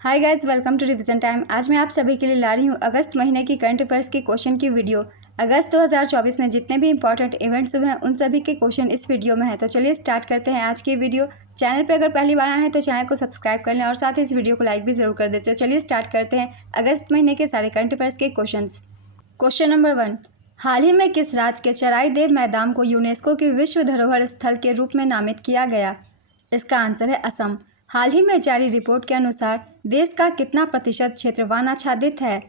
Hi guys, welcome to revision time. आज मैं आप सभी के लिए ला रही हूँ अगस्त महीने की करंट अफेयर्स के क्वेश्चन की वीडियो। अगस्त 2024 में जितने भी इंपॉर्टेंट इवेंट्स हुए हैं उन सभी के क्वेश्चन इस वीडियो में है। तो चलिए स्टार्ट करते हैं आज की वीडियो। चैनल पर अगर पहली बार आए हैं तो चैनल को सब्सक्राइब कर लें और साथ ही इस वीडियो को लाइक भी जरूर कर दें। तो चलिए स्टार्ट करते हैं अगस्त महीने के सारे करंट अफेयर्स के क्वेश्चन। क्वेश्चन नंबर 1, हाल ही में किस राज्य के चराई देव मैदान को यूनेस्को की विश्व धरोहर स्थल के रूप में नामित किया गया? इसका आंसर है असम। हाल ही में जारी रिपोर्ट के अनुसार देश का कितना प्रतिशत क्षेत्र वन आच्छादित है?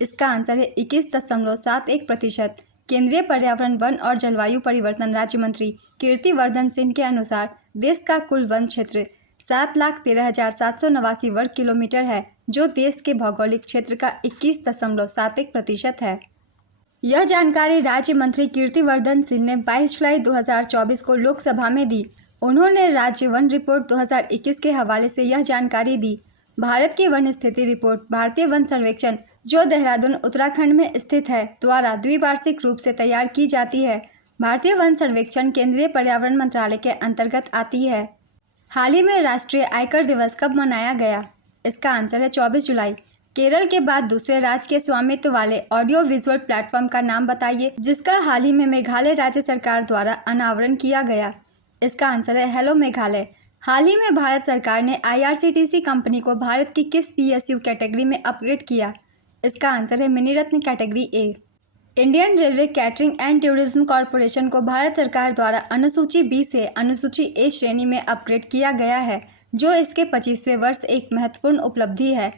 इसका आंसर है 21.71%। केंद्रीय पर्यावरण, वन और जलवायु परिवर्तन राज्य मंत्री कीर्तिवर्धन सिंह के अनुसार देश का कुल वन क्षेत्र 7,13,789 वर्ग किलोमीटर है, जो देश के भौगोलिक क्षेत्र का 21.71% है। यह जानकारी राज्य मंत्री कीर्तिवर्धन सिंह ने 22 जुलाई 2024 को लोकसभा में दी। उन्होंने राज्य वन रिपोर्ट 2021 के हवाले से यह जानकारी दी। भारत की वन स्थिति रिपोर्ट भारतीय वन सर्वेक्षण, जो देहरादून उत्तराखंड में स्थित है, द्वारा द्विवार्षिक रूप से तैयार की जाती है। भारतीय वन सर्वेक्षण केंद्रीय पर्यावरण मंत्रालय के अंतर्गत आती है। हाल ही में राष्ट्रीय आयकर दिवस कब मनाया गया? इसका आंसर है 24 जुलाई। केरल के बाद दूसरे राज्य के स्वामित्व वाले ऑडियो विजुअल प्लेटफॉर्म का नाम बताइए, जिसका हाल ही में मेघालय राज्य सरकार द्वारा अनावरण किया गया। इसका आंसर है हेलो मेघालय। हाल ही में भारत सरकार ने IRCTC कंपनी को भारत की किस PSU कैटेगरी में अपग्रेड किया? इसका आंसर है mini Ratna category A। Indian railway catering and tourism corporation को भारत सरकार द्वारा अनुसूची B से अनुसूची A श्रेणी में अपग्रेड किया गया है, जो इसके 25वें वर्ष एक महत्वपूर्ण उपलब्धि है।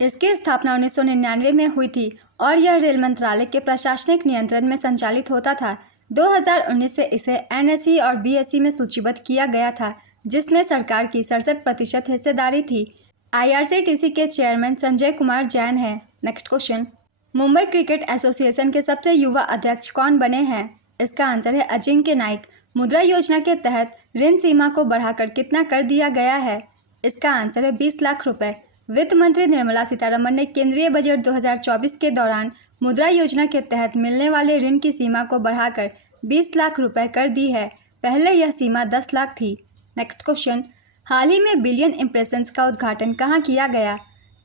इसकी स्थापना 1999 में हुई थी और यह रेल मंत्रालय के प्रशासनिक नियंत्रण में संचालित होता था। 2019 से इसे NSE और BSE में सूचीबद्ध किया गया था, जिसमें सरकार की 67% हिस्सेदारी थी। IRCTC के चेयरमैन संजय कुमार जैन हैं। Next question, Mumbai cricket association के सबसे युवा अध्यक्ष कौन बने हैं? इसका आंसर है अजिंक्य नाइक। मुद्रा योजना के तहत ऋण सीमा को बढ़ाकर कितना कर दिया गया है? इसका आंसर है 20 लाख रुपए। वित्त मंत्री निर्मला सीतारमण ने केंद्रीय बजट 2024 के दौरान मुद्रा योजना के तहत मिलने वाले ऋण की सीमा को बढ़ाकर 20 लाख रुपए कर दी है। पहले यह सीमा 10 लाख थी। नेक्स्ट क्वेश्चन, हाल ही में बिलियन इम्प्रेशंस का उद्घाटन कहाँ किया गया?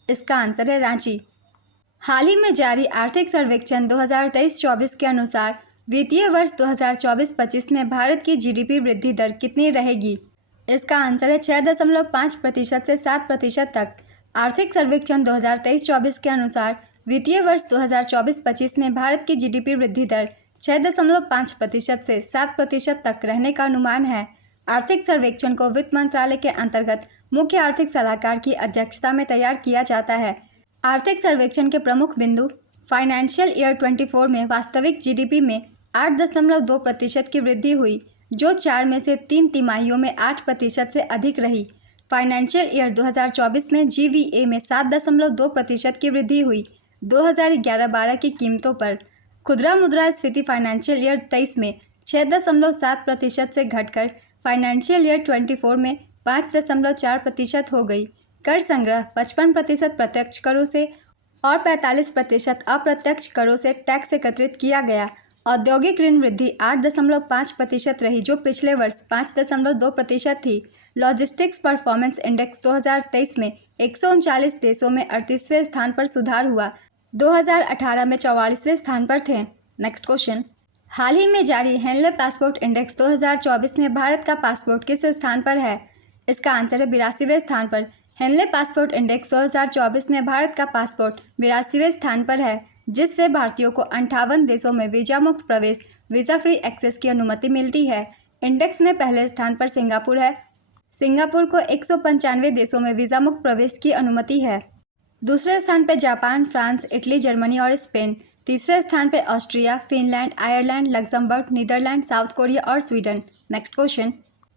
इसका आंसर है रांची। हाल ही में जारी आर्थिक सर्वेक्षण 2023-24 के अनुसार वित्तीय वर्ष 2024-25 में भारत की GDP वृद्धि दर कितनी रहेगी? इसका आंसर है 6.5% से 7% तक। आर्थिक सर्वेक्षण 2023-24 के अनुसार वित्तीय वर्ष 2024-25 में भारत की GDP वृद्धि दर 6.5% से 7% तक रहने का अनुमान है। आर्थिक सर्वेक्षण को वित्त मंत्रालय के अंतर्गत मुख्य आर्थिक सलाहकार की अध्यक्षता में तैयार किया जाता है। आर्थिक सर्वेक्षण के प्रमुख बिंदु, फाइनेंशियल ईयर 24 में वास्तविक GDP में 8.2% की वृद्धि हुई, जो 4 में से 3 तिमाहियों में 8% से अधिक रही। फाइनेंशियल ईयर 2024 में GVA में 7.2% की वृद्धि हुई। 2011-12 की कीमतों पर खुदरा मुद्रास्फीति फाइनेंशियल ईयर 23 में 6.7% से घटकर फाइनेंशियल ईयर 24 में 5.4% हो गई। कर संग्रह 55% प्रत्यक्ष करों से और 45% अप्रत्यक्ष करों से टैक्स एकत्रित किया गया। औद्योगिक ऋण वृद्धि 8.5% रही, जो पिछले वर्ष 5.2% थी। लॉजिस्टिक्स परफॉर्मेंस इंडेक्स 2023 में 139 देशों में 38वें स्थान पर सुधार हुआ। 2018 में 44वें स्थान पर थे। नेक्स्ट क्वेश्चन, हाल ही में जारी हेनले पासपोर्ट इंडेक्स 2024 में भारत का पासपोर्ट किस स्थान पर है? इसका आंसर है 82वें स्थान पर। हेनले पासपोर्ट इंडेक्स 2024 में भारत का पासपोर्ट 82वें स्थान पर है, जिससे भारतीयों को 58 देशों में वीजा मुक्त प्रवेश, वीजा फ्री एक्सेस की अनुमति मिलती है। इंडेक्स में पहले स्थान पर सिंगापुर है। सिंगापुर को 195 देशों में वीजा मुक्त प्रवेश की अनुमति है। दूसरे स्थान पर जापान, फ्रांस, इटली, जर्मनी और स्पेन। तीसरे स्थान पर Austria, Finland, Ireland, Luxembourg, Netherland, South Korea और स्वीडन। नेक्स्ट क्वेश्चन,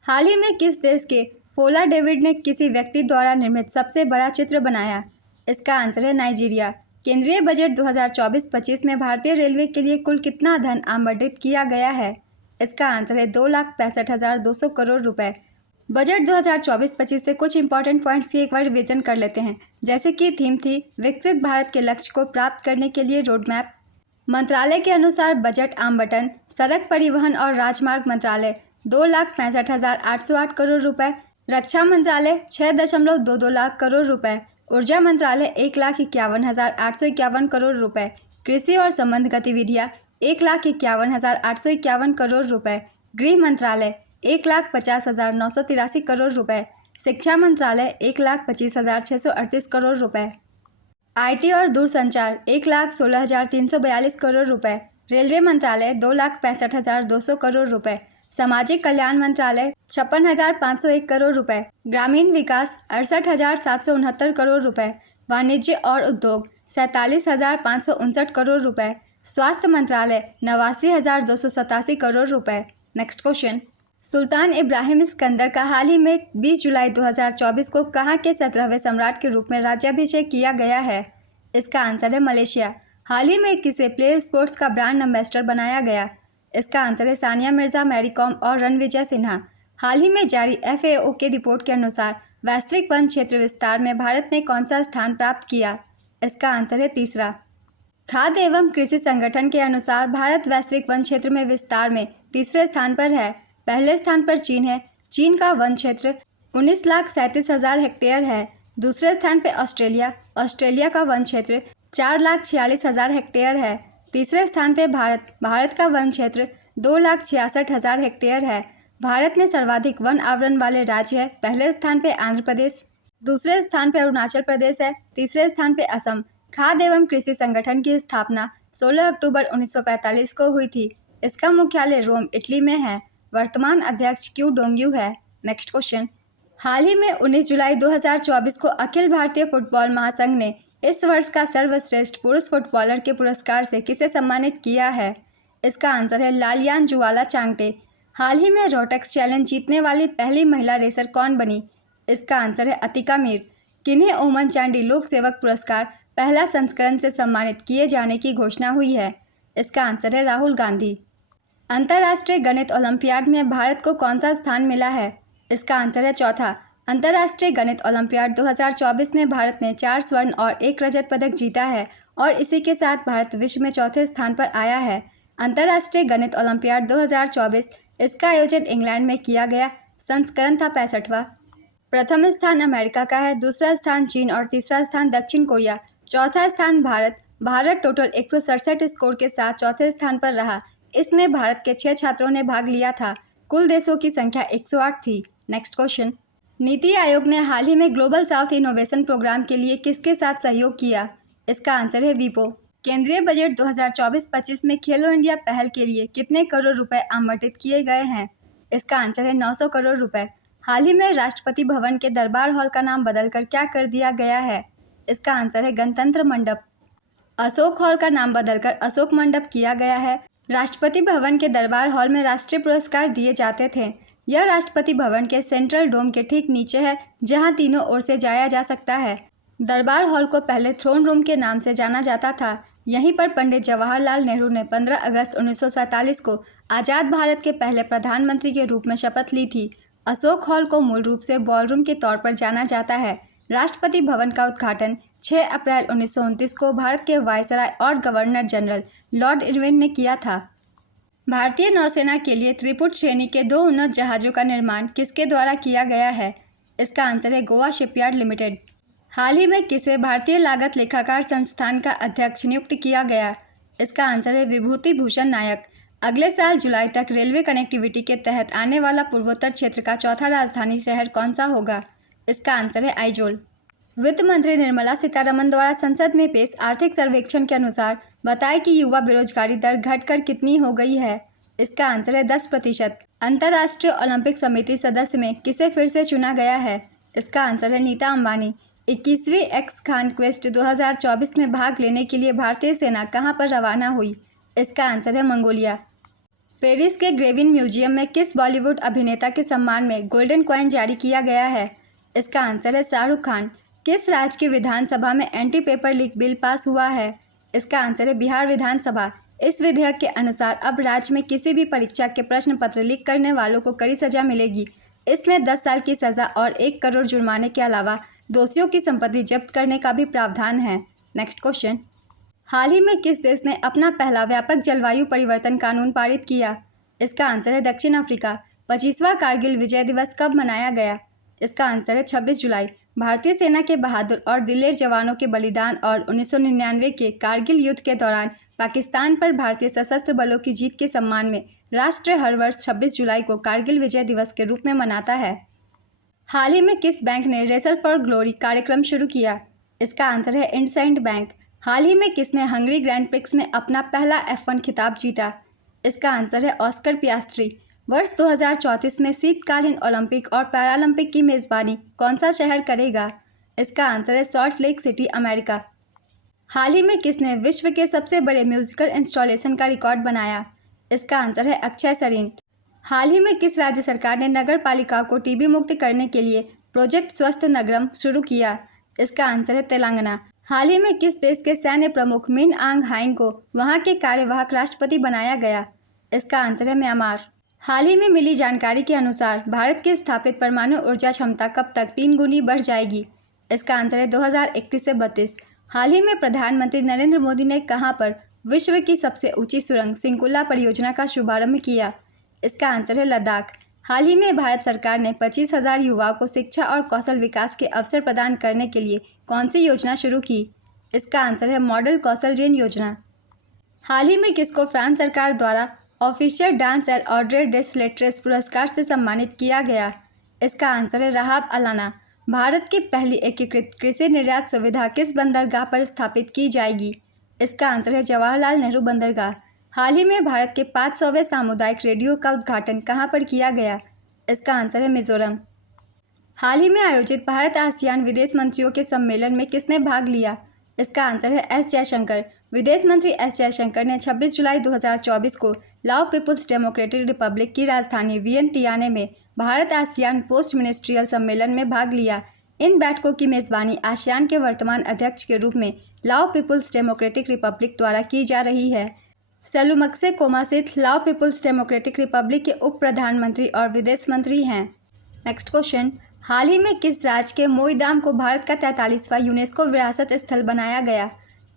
हाल ही में किस देश के फोला डेविड ने किसी व्यक्ति द्वारा निर्मित सबसे बड़ा चित्र बनाया? इसका आंसर है नाइजीरिया। केंद्रीय बजट 2024-25 में भारतीय रेलवे के लिए कुल कितना धन आवंटित किया गया है? इसका आंसर है 2,65,200 करोड़ रुपए। बजट 2024-25 से कुछ इंपॉर्टेंट पॉइंट्स की एक बार रिवीजन कर लेते हैं, जैसे कि थीम थी विकसित भारत के लक्ष्य को प्राप्त करने के लिए रोड मैप। मंत्रालय के अनुसार बजट आवंटन सड़क परिवहन और राजमार्ग मंत्रालय 2,65,808 करोड़ रुपए, रक्षा मंत्रालय 6.22 लाख करोड़ रुपए, ऊर्जा मंत्रालय 1,51,851 करोड़ रुपए। कृषि और संबंध गतिविधियां 1,51,851 करोड़ रुपए। गृह मंत्रालय 1,50,983 करोड़ रुपए। शिक्षा मंत्रालय 1,25,638 करोड़ रुपए। आईटी और दूरसंचार 1,16,342 करोड़ रुपए। रेलवे मंत्रालय 2,65,200 करोड़ रुपए। सामाजिक कल्याण मंत्रालय 56,501 करोड़ रुपए। ग्रामीण विकास 68,769 करोड़ रुपए। वाणिज्य और उद्योग 47,559 करोड़ रुपए। स्वास्थ्य मंत्रालय 89,287 करोड़ रुपए। नेक्स्ट क्वेश्चन, सुल्तान इब्राहिम सिकंदर का हाल ही में 20 जुलाई 2024 को कहाँ के 17वें सम्राट के रूप में राज्याभिषेक किया गया है? इसका आंसर है मलेशिया। हाल ही में किसे प्ले स्पोर्ट्स का ब्रांड एम्बेसडर बनाया गया? इसका आंसर है सानिया मिर्जा, मैरी कॉम और रणविजय सिन्हा। हाल ही में जारी FAO के रिपोर्ट के अनुसार वैश्विक वन क्षेत्र विस्तार में भारत ने कौन सा स्थान प्राप्त किया? इसका आंसर है तीसरा। खाद्य एवं कृषि संगठन के अनुसार भारत वैश्विक वन क्षेत्र में विस्तार में तीसरे स्थान पर है। पहले स्थान पर चीन है। चीन का वन क्षेत्र 19,37,000 हेक्टेयर है। दूसरे स्थान पर ऑस्ट्रेलिया। ऑस्ट्रेलिया का वन क्षेत्र 4,46,000 हेक्टेयर है। तीसरे स्थान पर भारत। भारत का वन क्षेत्र 2,66,000 हेक्टेयर है। भारत में सर्वाधिक वन आवरण वाले राज्य है। पहले स्थान पर आंध्र प्रदेश, दूसरे स्थान पर अरुणाचल प्रदेश है, तीसरे स्थान पर असम। खाद्य एवं कृषि संगठन की स्थापना 16 अक्टूबर 1945 को हुई थी। इसका मुख्यालय रोम, इटली में है। वर्तमान अध्यक्ष क्यू डोंगयू है। नेक्स्ट क्वेश्चन, हाल ही में 19 जुलाई 2024 को अखिल भारतीय फुटबॉल महासंघ ने इस वर्ष का सर्वश्रेष्ठ पुरुष फुटबॉलर के पुरस्कार से किसे सम्मानित किया है? इसका आंसर है लालियान जुवाला चांगटे। हाल ही में रोहटक चैलेंज जीतने वाली पहली महिला रेसर कौन बनी? इसका आंसर है अतिका मीर। किन्हें ओमन चांडी लोक सेवक पुरस्कार पहला संस्करण से सम्मानित किए जाने की घोषणा हुई है? इसका आंसर है राहुल गांधी। अंतर्राष्ट्रीय गणित ओलंपियाड में भारत को कौन सा स्थान मिला है? इसका आंसर है चौथा। अंतर्राष्ट्रीय गणित ओलंपियाड 2024 में भारत ने 4 स्वर्ण और 1 रजत पदक जीता है और इसी के साथ भारत विश्व में चौथे स्थान पर आया है। अंतर्राष्ट्रीय गणित ओलंपियाड 2024 इसका आयोजन इंग्लैंड में किया गया। संस्करण था 65वां। प्रथम स्थान अमेरिका का है, दूसरा स्थान चीन और तीसरा स्थान दक्षिण कोरिया। चौथा स्थान भारत। भारत टोटल 167 स्कोर के साथ चौथे स्थान पर रहा। इसमें भारत के 6 छात्रों ने भाग लिया था। कुल देशों की संख्या 108 थी। नेक्स्ट क्वेश्चन, नीति आयोग ने हाल ही में ग्लोबल साउथ इनोवेशन प्रोग्राम के लिए किसके साथ सहयोग किया? इसका आंसर है वीपो। केंद्रीय बजट 2024-25 में खेलो इंडिया पहल के लिए कितने करोड़ रुपए आवंटित किए गए हैं? इसका आंसर है 900 करोड़ रुपए। हाल ही में राष्ट्रपति भवन के दरबार हॉल का नाम बदलकर क्या कर दिया गया है? इसका आंसर है गणतंत्र मंडप। अशोक हॉल का नाम बदलकर अशोक मंडप किया गया है। राष्ट्रपति भवन के दरबार हॉल में राष्ट्रीय पुरस्कार दिए जाते थे। यह राष्ट्रपति भवन के सेंट्रल डोम के ठीक नीचे है, जहां तीनों ओर से जाया जा सकता है। दरबार हॉल को पहले थ्रोन रूम के नाम से जाना जाता था। यहीं पर पंडित जवाहरलाल नेहरू ने 15 अगस्त 1947 को आज़ाद भारत के पहले प्रधानमंत्री के रूप में शपथ ली थी। अशोक हॉल को मूल रूप से बॉलरूम के तौर पर जाना जाता है। राष्ट्रपति भवन का उद्घाटन 6 अप्रैल 1929 को भारत के वायसराय और गवर्नर जनरल लॉर्ड इरविन ने किया था। भारतीय नौसेना के लिए त्रिपुट श्रेणी के 2 उन्नत जहाज़ों का निर्माण किसके द्वारा किया गया है? इसका आंसर है गोवा शिपयार्ड लिमिटेड। हाल ही में किसे भारतीय लागत लेखाकार संस्थान का अध्यक्ष नियुक्त किया गया? इसका आंसर है विभूति भूषण नायक। अगले साल जुलाई तक रेलवे कनेक्टिविटी के तहत आने वाला पूर्वोत्तर क्षेत्र का चौथा राजधानी शहर कौन सा होगा? इसका आंसर है आइजोल। वित्त मंत्री निर्मला सीतारमण द्वारा संसद में पेश आर्थिक सर्वेक्षण के अनुसार बताया कि युवा बेरोजगारी दर घटकर कितनी हो गई है? इसका आंसर है 10%। अंतर्राष्ट्रीय ओलंपिक समिति सदस्य में किसे फिर से चुना गया है? इसका आंसर है नीता अंबानी। 21वीं एक्स खान क्वेस्ट 2024 में भाग लेने के लिए भारतीय सेना कहां पर रवाना हुई? इसका आंसर है मंगोलिया। पेरिस के ग्रेविन म्यूजियम में किस बॉलीवुड अभिनेता के सम्मान में गोल्डन कॉइन जारी किया गया है? इसका आंसर है शाहरुख खान। किस राज्य की विधानसभा में anti paper leak bill pass हुआ है? इसका आंसर है बिहार विधानसभा। इस विधेयक के अनुसार अब राज्य में किसी भी परीक्षा के प्रश्न पत्र लीक करने वालों को कड़ी सजा मिलेगी। इसमें 10 साल की सजा और 1 करोड़ जुर्माने के अलावा दोषियों की संपत्ति जब्त करने का भी प्रावधान है। नेक्स्ट क्वेश्चन, हाल ही में किस देश ने अपना पहला व्यापक जलवायु परिवर्तन कानून पारित किया? इसका आंसर है दक्षिण अफ्रीका। 25वां कारगिल विजय दिवस कब मनाया गया? इसका आंसर है 26 जुलाई। भारतीय सेना के बहादुर और दिलेर जवानों के बलिदान और 1999 के कारगिल युद्ध के दौरान पाकिस्तान पर भारतीय सशस्त्र बलों की जीत के सम्मान में राष्ट्र हर वर्ष 26 जुलाई को कारगिल विजय दिवस के रूप में मनाता है। हाल ही में किस बैंक ने रेसल फॉर ग्लोरी कार्यक्रम शुरू किया? इसका आंसर है इंडसइंड बैंक। हाल ही में किसने हंगरी ग्रैंड प्रिक्स में अपना पहला F1 खिताब जीता? इसका आंसर है ऑस्कर पियास्ट्री। वर्ष 2034 में शीतकालीन ओलंपिक और पैरालंपिक की मेज़बानी कौन सा शहर करेगा? इसका आंसर है सॉल्ट लेक सिटी, अमेरिका। हाल ही में किसने विश्व के सबसे बड़े म्यूजिकल इंस्टॉलेशन का रिकॉर्ड बनाया? इसका आंसर है अक्षय सरीन। हाल ही में किस राज्य सरकार ने नगर पालिकाओं को टीबी मुक्त करने के लिए प्रोजेक्ट स्वस्थ नगरम शुरू किया? इसका आंसर है तेलंगाना। हाल ही में किस देश के सैन्य प्रमुख मिन आंग हाइंग को वहां के कार्यवाहक राष्ट्रपति बनाया गया? इसका आंसर है म्यांमार। हाल ही में मिली जानकारी के अनुसार भारत की स्थापित परमाणु ऊर्जा क्षमता कब तक 3 गुनी बढ़ जाएगी? इसका आंसर है 2031 से 32। हाल ही में प्रधानमंत्री नरेंद्र मोदी ने कहां पर विश्व की सबसे ऊंची सुरंग सिंकुला परियोजना का शुभारंभ किया? इसका आंसर है लद्दाख। हाल ही में भारत सरकार ने 25,000 युवाओं को शिक्षा और कौशल विकास के अवसर प्रदान करने के लिए कौन सी योजना शुरू की? इसका आंसर है मॉडल कौशल ऋण योजना। हाल ही में किसको फ्रांस सरकार द्वारा ऑफिशियल डांस एल ऑर्डरे डेस लेट्रेस पुरस्कार से सम्मानित किया गया? इसका आंसर है राहब अलाना। भारत की पहली एकीकृत कृषि निर्यात सुविधा किस बंदरगाह पर स्थापित की जाएगी? इसका आंसर है जवाहरलाल नेहरू बंदरगाह। हाल ही में भारत के 500वें सामुदायिक रेडियो का उद्घाटन कहां पर किया गया? इसका आंसर है मिजोरम। हाल ही में आयोजित भारत आसियान विदेश मंत्रियों के सम्मेलन में किसने भाग लिया? इसका आंसर है एस जयशंकर। विदेश मंत्री एस जयशंकर ने 26 जुलाई 2024 को लाओ पीपुल्स डेमोक्रेटिक रिपब्लिक की राजधानी वियंटियाने में भारत आसियान पोस्ट मिनिस्ट्रियल सम्मेलन में भाग लिया। इन बैठकों की मेज़बानी आसियान के वर्तमान अध्यक्ष के रूप में लाओ पीपुल्स डेमोक्रेटिक रिपब्लिक द्वारा की जा रही है। सेलुमक्से कोमासिथ लाओ पीपुल्स डेमोक्रेटिक रिपब्लिक के उप प्रधानमंत्री और विदेश मंत्री हैं। नेक्स्ट क्वेश्चन, हाल ही में किस राज्य के मोईदाम को भारत का 43वां यूनेस्को विरासत स्थल बनाया गया?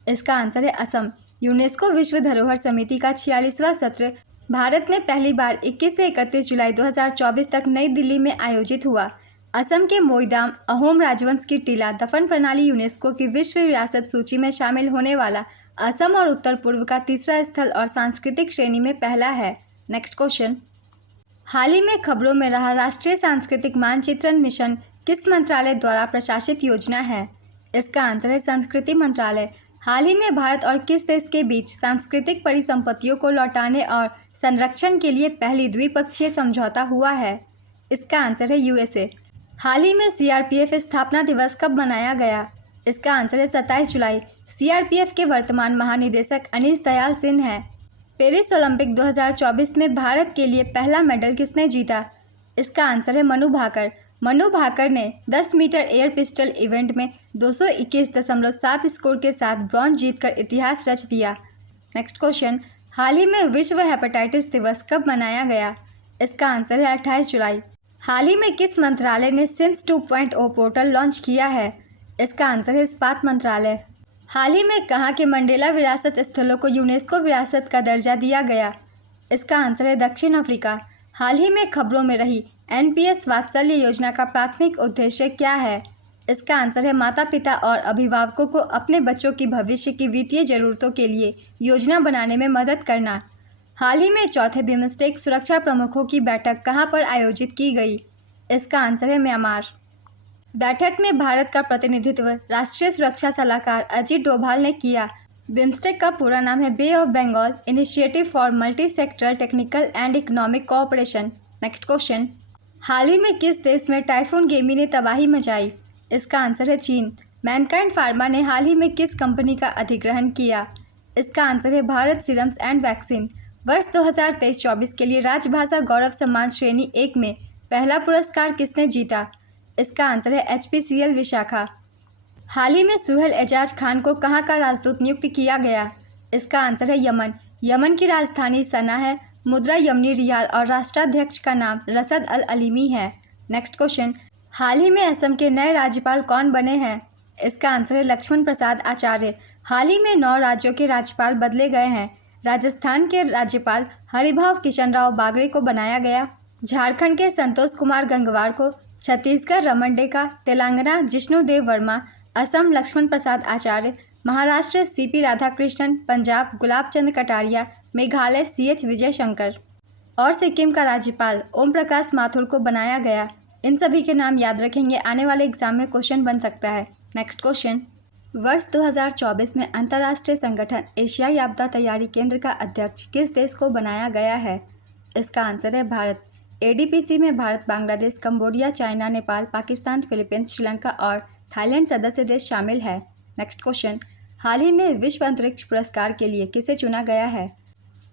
इसका आंसर है असम। यूनेस्को विश्व धरोहर समिति का 46वां सत्र भारत में पहली बार 21 से 31 जुलाई 2024 तक नई दिल्ली में आयोजित हुआ। असम के मोईदाम अहोम राजवंश की टीला दफन प्रणाली यूनेस्को की विश्व विरासत सूची में शामिल होने वाला असम और उत्तर पूर्व का तीसरा स्थल और सांस्कृतिक श्रेणी में पहला है। नेक्स्ट क्वेश्चन, हाल ही में खबरों में रहा राष्ट्रीय सांस्कृतिक मानचित्रण मिशन किस मंत्रालय द्वारा प्रशासित योजना है? इसका आंसर है संस्कृति मंत्रालय। हाल ही में भारत और किस देश के बीच सांस्कृतिक परिसंपत्तियों को लौटाने और संरक्षण के लिए पहली द्विपक्षीय समझौता हुआ है? इसका आंसर है यूएसए। हाल ही में सीआरपीएफ स्थापना दिवस कब मनाया गया? इसका आंसर है 27 जुलाई। सीआरपीएफ के वर्तमान महानिदेशक अनीस दयाल सिंह हैं। पेरिस ओलंपिक 2024 में भारत के लिए पहला मेडल किसने जीता? इसका आंसर है मनु भाकर। मनु भाकर ने 10 मीटर एयर पिस्टल इवेंट में 221.7 स्कोर के साथ ब्रॉन्ज जीतकर इतिहास रच दिया। नेक्स्ट क्वेश्चन, हाल ही में विश्व हेपेटाइटिस दिवस कब मनाया गया? इसका आंसर है 28 जुलाई। हाल ही में किस मंत्रालय ने सिम्स 2.0 पोर्टल लॉन्च किया है? इसका आंसर है इस्पात मंत्रालय। हाल ही में कहाँ के मंडेला विरासत स्थलों को यूनेस्को विरासत का दर्जा दिया गया? इसका आंसर है दक्षिण अफ्रीका। हाल ही में खबरों में रही एनपीएस वात्सल्य योजना का प्राथमिक उद्देश्य क्या है? इसका आंसर है माता पिता और अभिभावकों को अपने बच्चों की भविष्य की वित्तीय जरूरतों के लिए योजना बनाने में मदद करना। हाल ही में चौथे बिम्स्टेक सुरक्षा प्रमुखों की बैठक कहां पर आयोजित की गई? इसका आंसर है म्यांमार। बैठक में भारत का प्रतिनिधित्व राष्ट्रीय सुरक्षा सलाहकार अजीत डोभाल ने किया। बिम्स्टेक का पूरा नाम है bay of Bengal initiative for multi sectoral technical and economic cooperation. Next question, हाल ही में किस देश में टाइफून गेमी ने तबाही मचाई? इसका आंसर है चीन। मैनकाइंड फार्मा ने हाल ही में किस कंपनी का अधिग्रहण किया? इसका आंसर है भारत सीरम्स एंड वैक्सीन। वर्ष 2023-24 के लिए राजभाषा गौरव सम्मान श्रेणी 1 में पहला पुरस्कार किसने जीता? इसका आंसर है HPCL विशाखा। हाल ही में सुहेल एजाज खान को कहाँ का राजदूत नियुक्त किया गया? इसका आंसर है यमन। यमन की राजधानी सना है। मुद्रा यमनी रियाल और राष्ट्राध्यक्ष का नाम रसद अल अलीमी है। नेक्स्ट क्वेश्चन, हाल ही में असम के नए राज्यपाल कौन बने हैं? इसका आंसर है लक्ष्मण प्रसाद आचार्य। हाल ही में 9 राज्यों के राज्यपाल बदले गए हैं। राजस्थान के राज्यपाल हरिभाव किशन राव बागड़े को बनाया गया। झारखंड के संतोष कुमार गंगवार को छत्तीसगढ़ रमन डेका, तेलंगाना जिष्णुदेव वर्मा, असम लक्ष्मण प्रसाद आचार्य, महाराष्ट्र सीपी राधाकृष्णन, पंजाब गुलाब चंद कटारिया, मेघालय सीएच विजय शंकर और सिक्किम का राज्यपाल ओम प्रकाश माथुर को बनाया गया। इन सभी के नाम याद रखेंगे, आने वाले एग्जाम में क्वेश्चन बन सकता है। नेक्स्ट क्वेश्चन, वर्ष 2024 में अंतर्राष्ट्रीय संगठन एशियाई आपदा तैयारी केंद्र का अध्यक्ष किस देश को बनाया गया है? इसका आंसर है भारत। एडीपीसी में Bharat, Bangladesh, Cambodia, China, Nepal, Pakistan, Philippines, Sri Lanka और थाईलैंड सदस्य देश शामिल है। नेक्स्ट क्वेश्चन, हाल ही में विश्व अंतरिक्ष पुरस्कार के लिए किसे चुना गया है?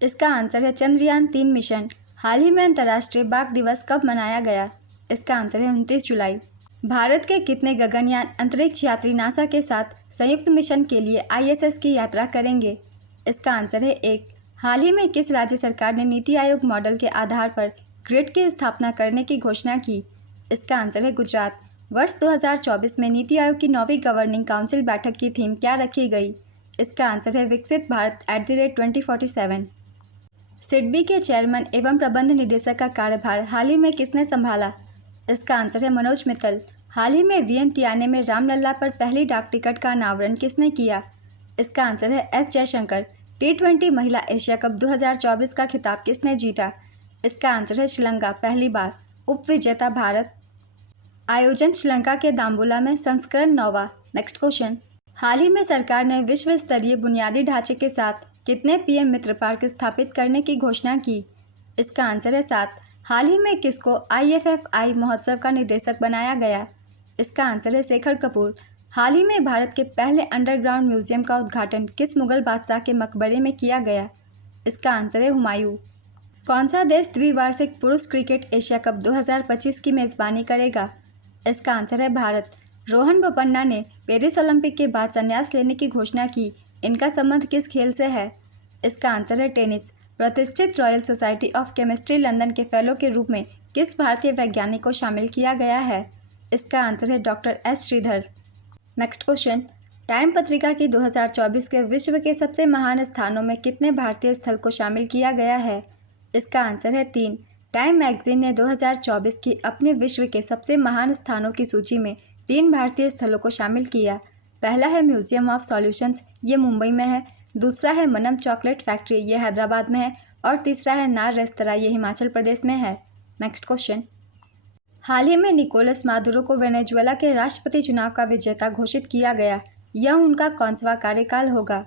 इसका आंसर है चंद्रयान 3 मिशन। हाल ही में अंतर्राष्ट्रीय बाघ दिवस कब मनाया गया? इसका आंसर है 29 जुलाई। भारत के कितने गगनयान अंतरिक्ष यात्री नासा के साथ संयुक्त मिशन के लिए आईएसएस की यात्रा करेंगे? इसका आंसर है 1। हाल ही में किस राज्य सरकार ने नीति आयोग मॉडल के आधार पर ग्रिड की स्थापना करने की घोषणा की? इसका आंसर है गुजरात। वर्ष 2024 में नीति आयोग की 9वीं गवर्निंग काउंसिल बैठक की थीम क्या रखी गई? इसका आंसर है विकसित भारत @2047। सिडबी के चेयरमैन एवं प्रबंध निदेशक का कार्यभार हाल ही में किसने संभाला? इसका आंसर है मनोज मित्तल। हाल ही में वियंतियाने में रामलला पर पहली डाक टिकट का अनावरण किसने किया? इसका आंसर है एस जयशंकर। T20 महिला एशिया कप 2024 का खिताब किसने जीता? इसका आंसर है श्रीलंका, पहली बार। उप विजेता भारत। आयोजन श्रीलंका के दाम्बुला में, संस्करण 9वां। नेक्स्ट क्वेश्चन, हाल ही में सरकार ने विश्व स्तरीय बुनियादी ढांचे के साथ कितने पीएम मित्र पार्क स्थापित करने की घोषणा की? इसका आंसर है 7। हाल ही में किसको IFFI महोत्सव का निदेशक बनाया गया? इसका आंसर है शेखर कपूर। हाल ही में भारत के पहले अंडरग्राउंड म्यूजियम का उद्घाटन किस मुगल बादशाह के मकबरे में किया गया? इसका आंसर है हुमायूं। कौन सा देश द्विवार्षिक पुरुष क्रिकेट एशिया कप 2025 की मेज़बानी करेगा? इसका आंसर है भारत। रोहन बोपन्ना ने पेरिस ओलंपिक के बाद संन्यास लेने की घोषणा की। इनका संबंध किस खेल से है? इसका आंसर है टेनिस। प्रतिष्ठित royal society of chemistry London के फेलो के रूप में किस भारतीय वैज्ञानिक को शामिल किया गया है? इसका आंसर है doctor S Sridhar. Next question, Time पत्रिका की 2024 के विश्व के सबसे महान स्थानों में कितने भारतीय स्थल को शामिल किया गया है? इसका आंसर है 3। टाइम मैगजीन ने 2024 की अपने विश्व के सबसे महान स्थानों की सूची में 3 भारतीय स्थलों को शामिल किया। पहला है म्यूजियम ऑफ सॉल्यूशंस, ये मुंबई में है। दूसरा है मनम चॉकलेट फैक्ट्री, ये हैदराबाद में है। और तीसरा है नार रेस्तरां, ये हिमाचल प्रदेश में है। नेक्स्ट क्वेश्चन, हाल ही में निकोलस मादुरो को वेनेजुएला के राष्ट्रपति चुनाव का विजेता घोषित किया गया। यह उनका कौनसा कार्यकाल होगा?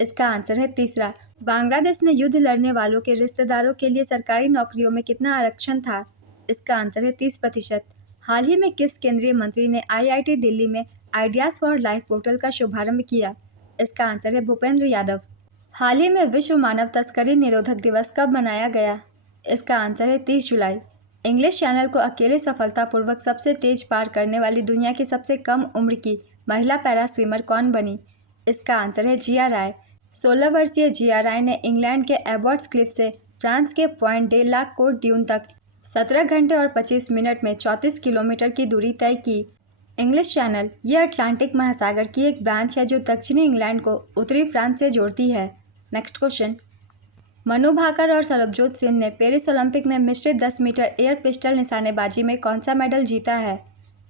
इसका आंसर है तीसरा। बांग्लादेश में युद्ध लड़ने वालों के रिश्तेदारों के लिए सरकारी नौकरियों में कितना आरक्षण था? इसका आंसर है 30%। हाल ही में किस केंद्रीय मंत्री ने IIT दिल्ली में आइडियाज़ फॉर लाइफ पोर्टल का शुभारंभ किया? इसका आंसर है भूपेंद्र यादव। हाल ही में विश्व मानव तस्करी निरोधक दिवस कब मनाया गया? इसका आंसर है 30 जुलाई। इंग्लिश चैनल को अकेले सफलतापूर्वक सबसे तेज पार करने वाली दुनिया की सबसे कम उम्र की महिला पैरा स्विमर कौन बनी? इसका आंसर है जिया राय। 16 वर्षीय जिया राय ने इंग्लैंड के एबॉट्स क्लिफ से फ्रांस के Point de la Cote Dune तक 17 घंटे और 25 मिनट में 34 किलोमीटर की दूरी तय की। इंग्लिश चैनल यह अटलांटिक महासागर की एक ब्रांच है जो दक्षिणी इंग्लैंड को उत्तरी फ्रांस से जोड़ती है। नेक्स्ट क्वेश्चन, मनु भाकर और सरबजोत सिंह ने पेरिस ओलंपिक में मिश्रित 10 मीटर एयर पिस्टल निशानेबाजी में कौन सा मेडल जीता है?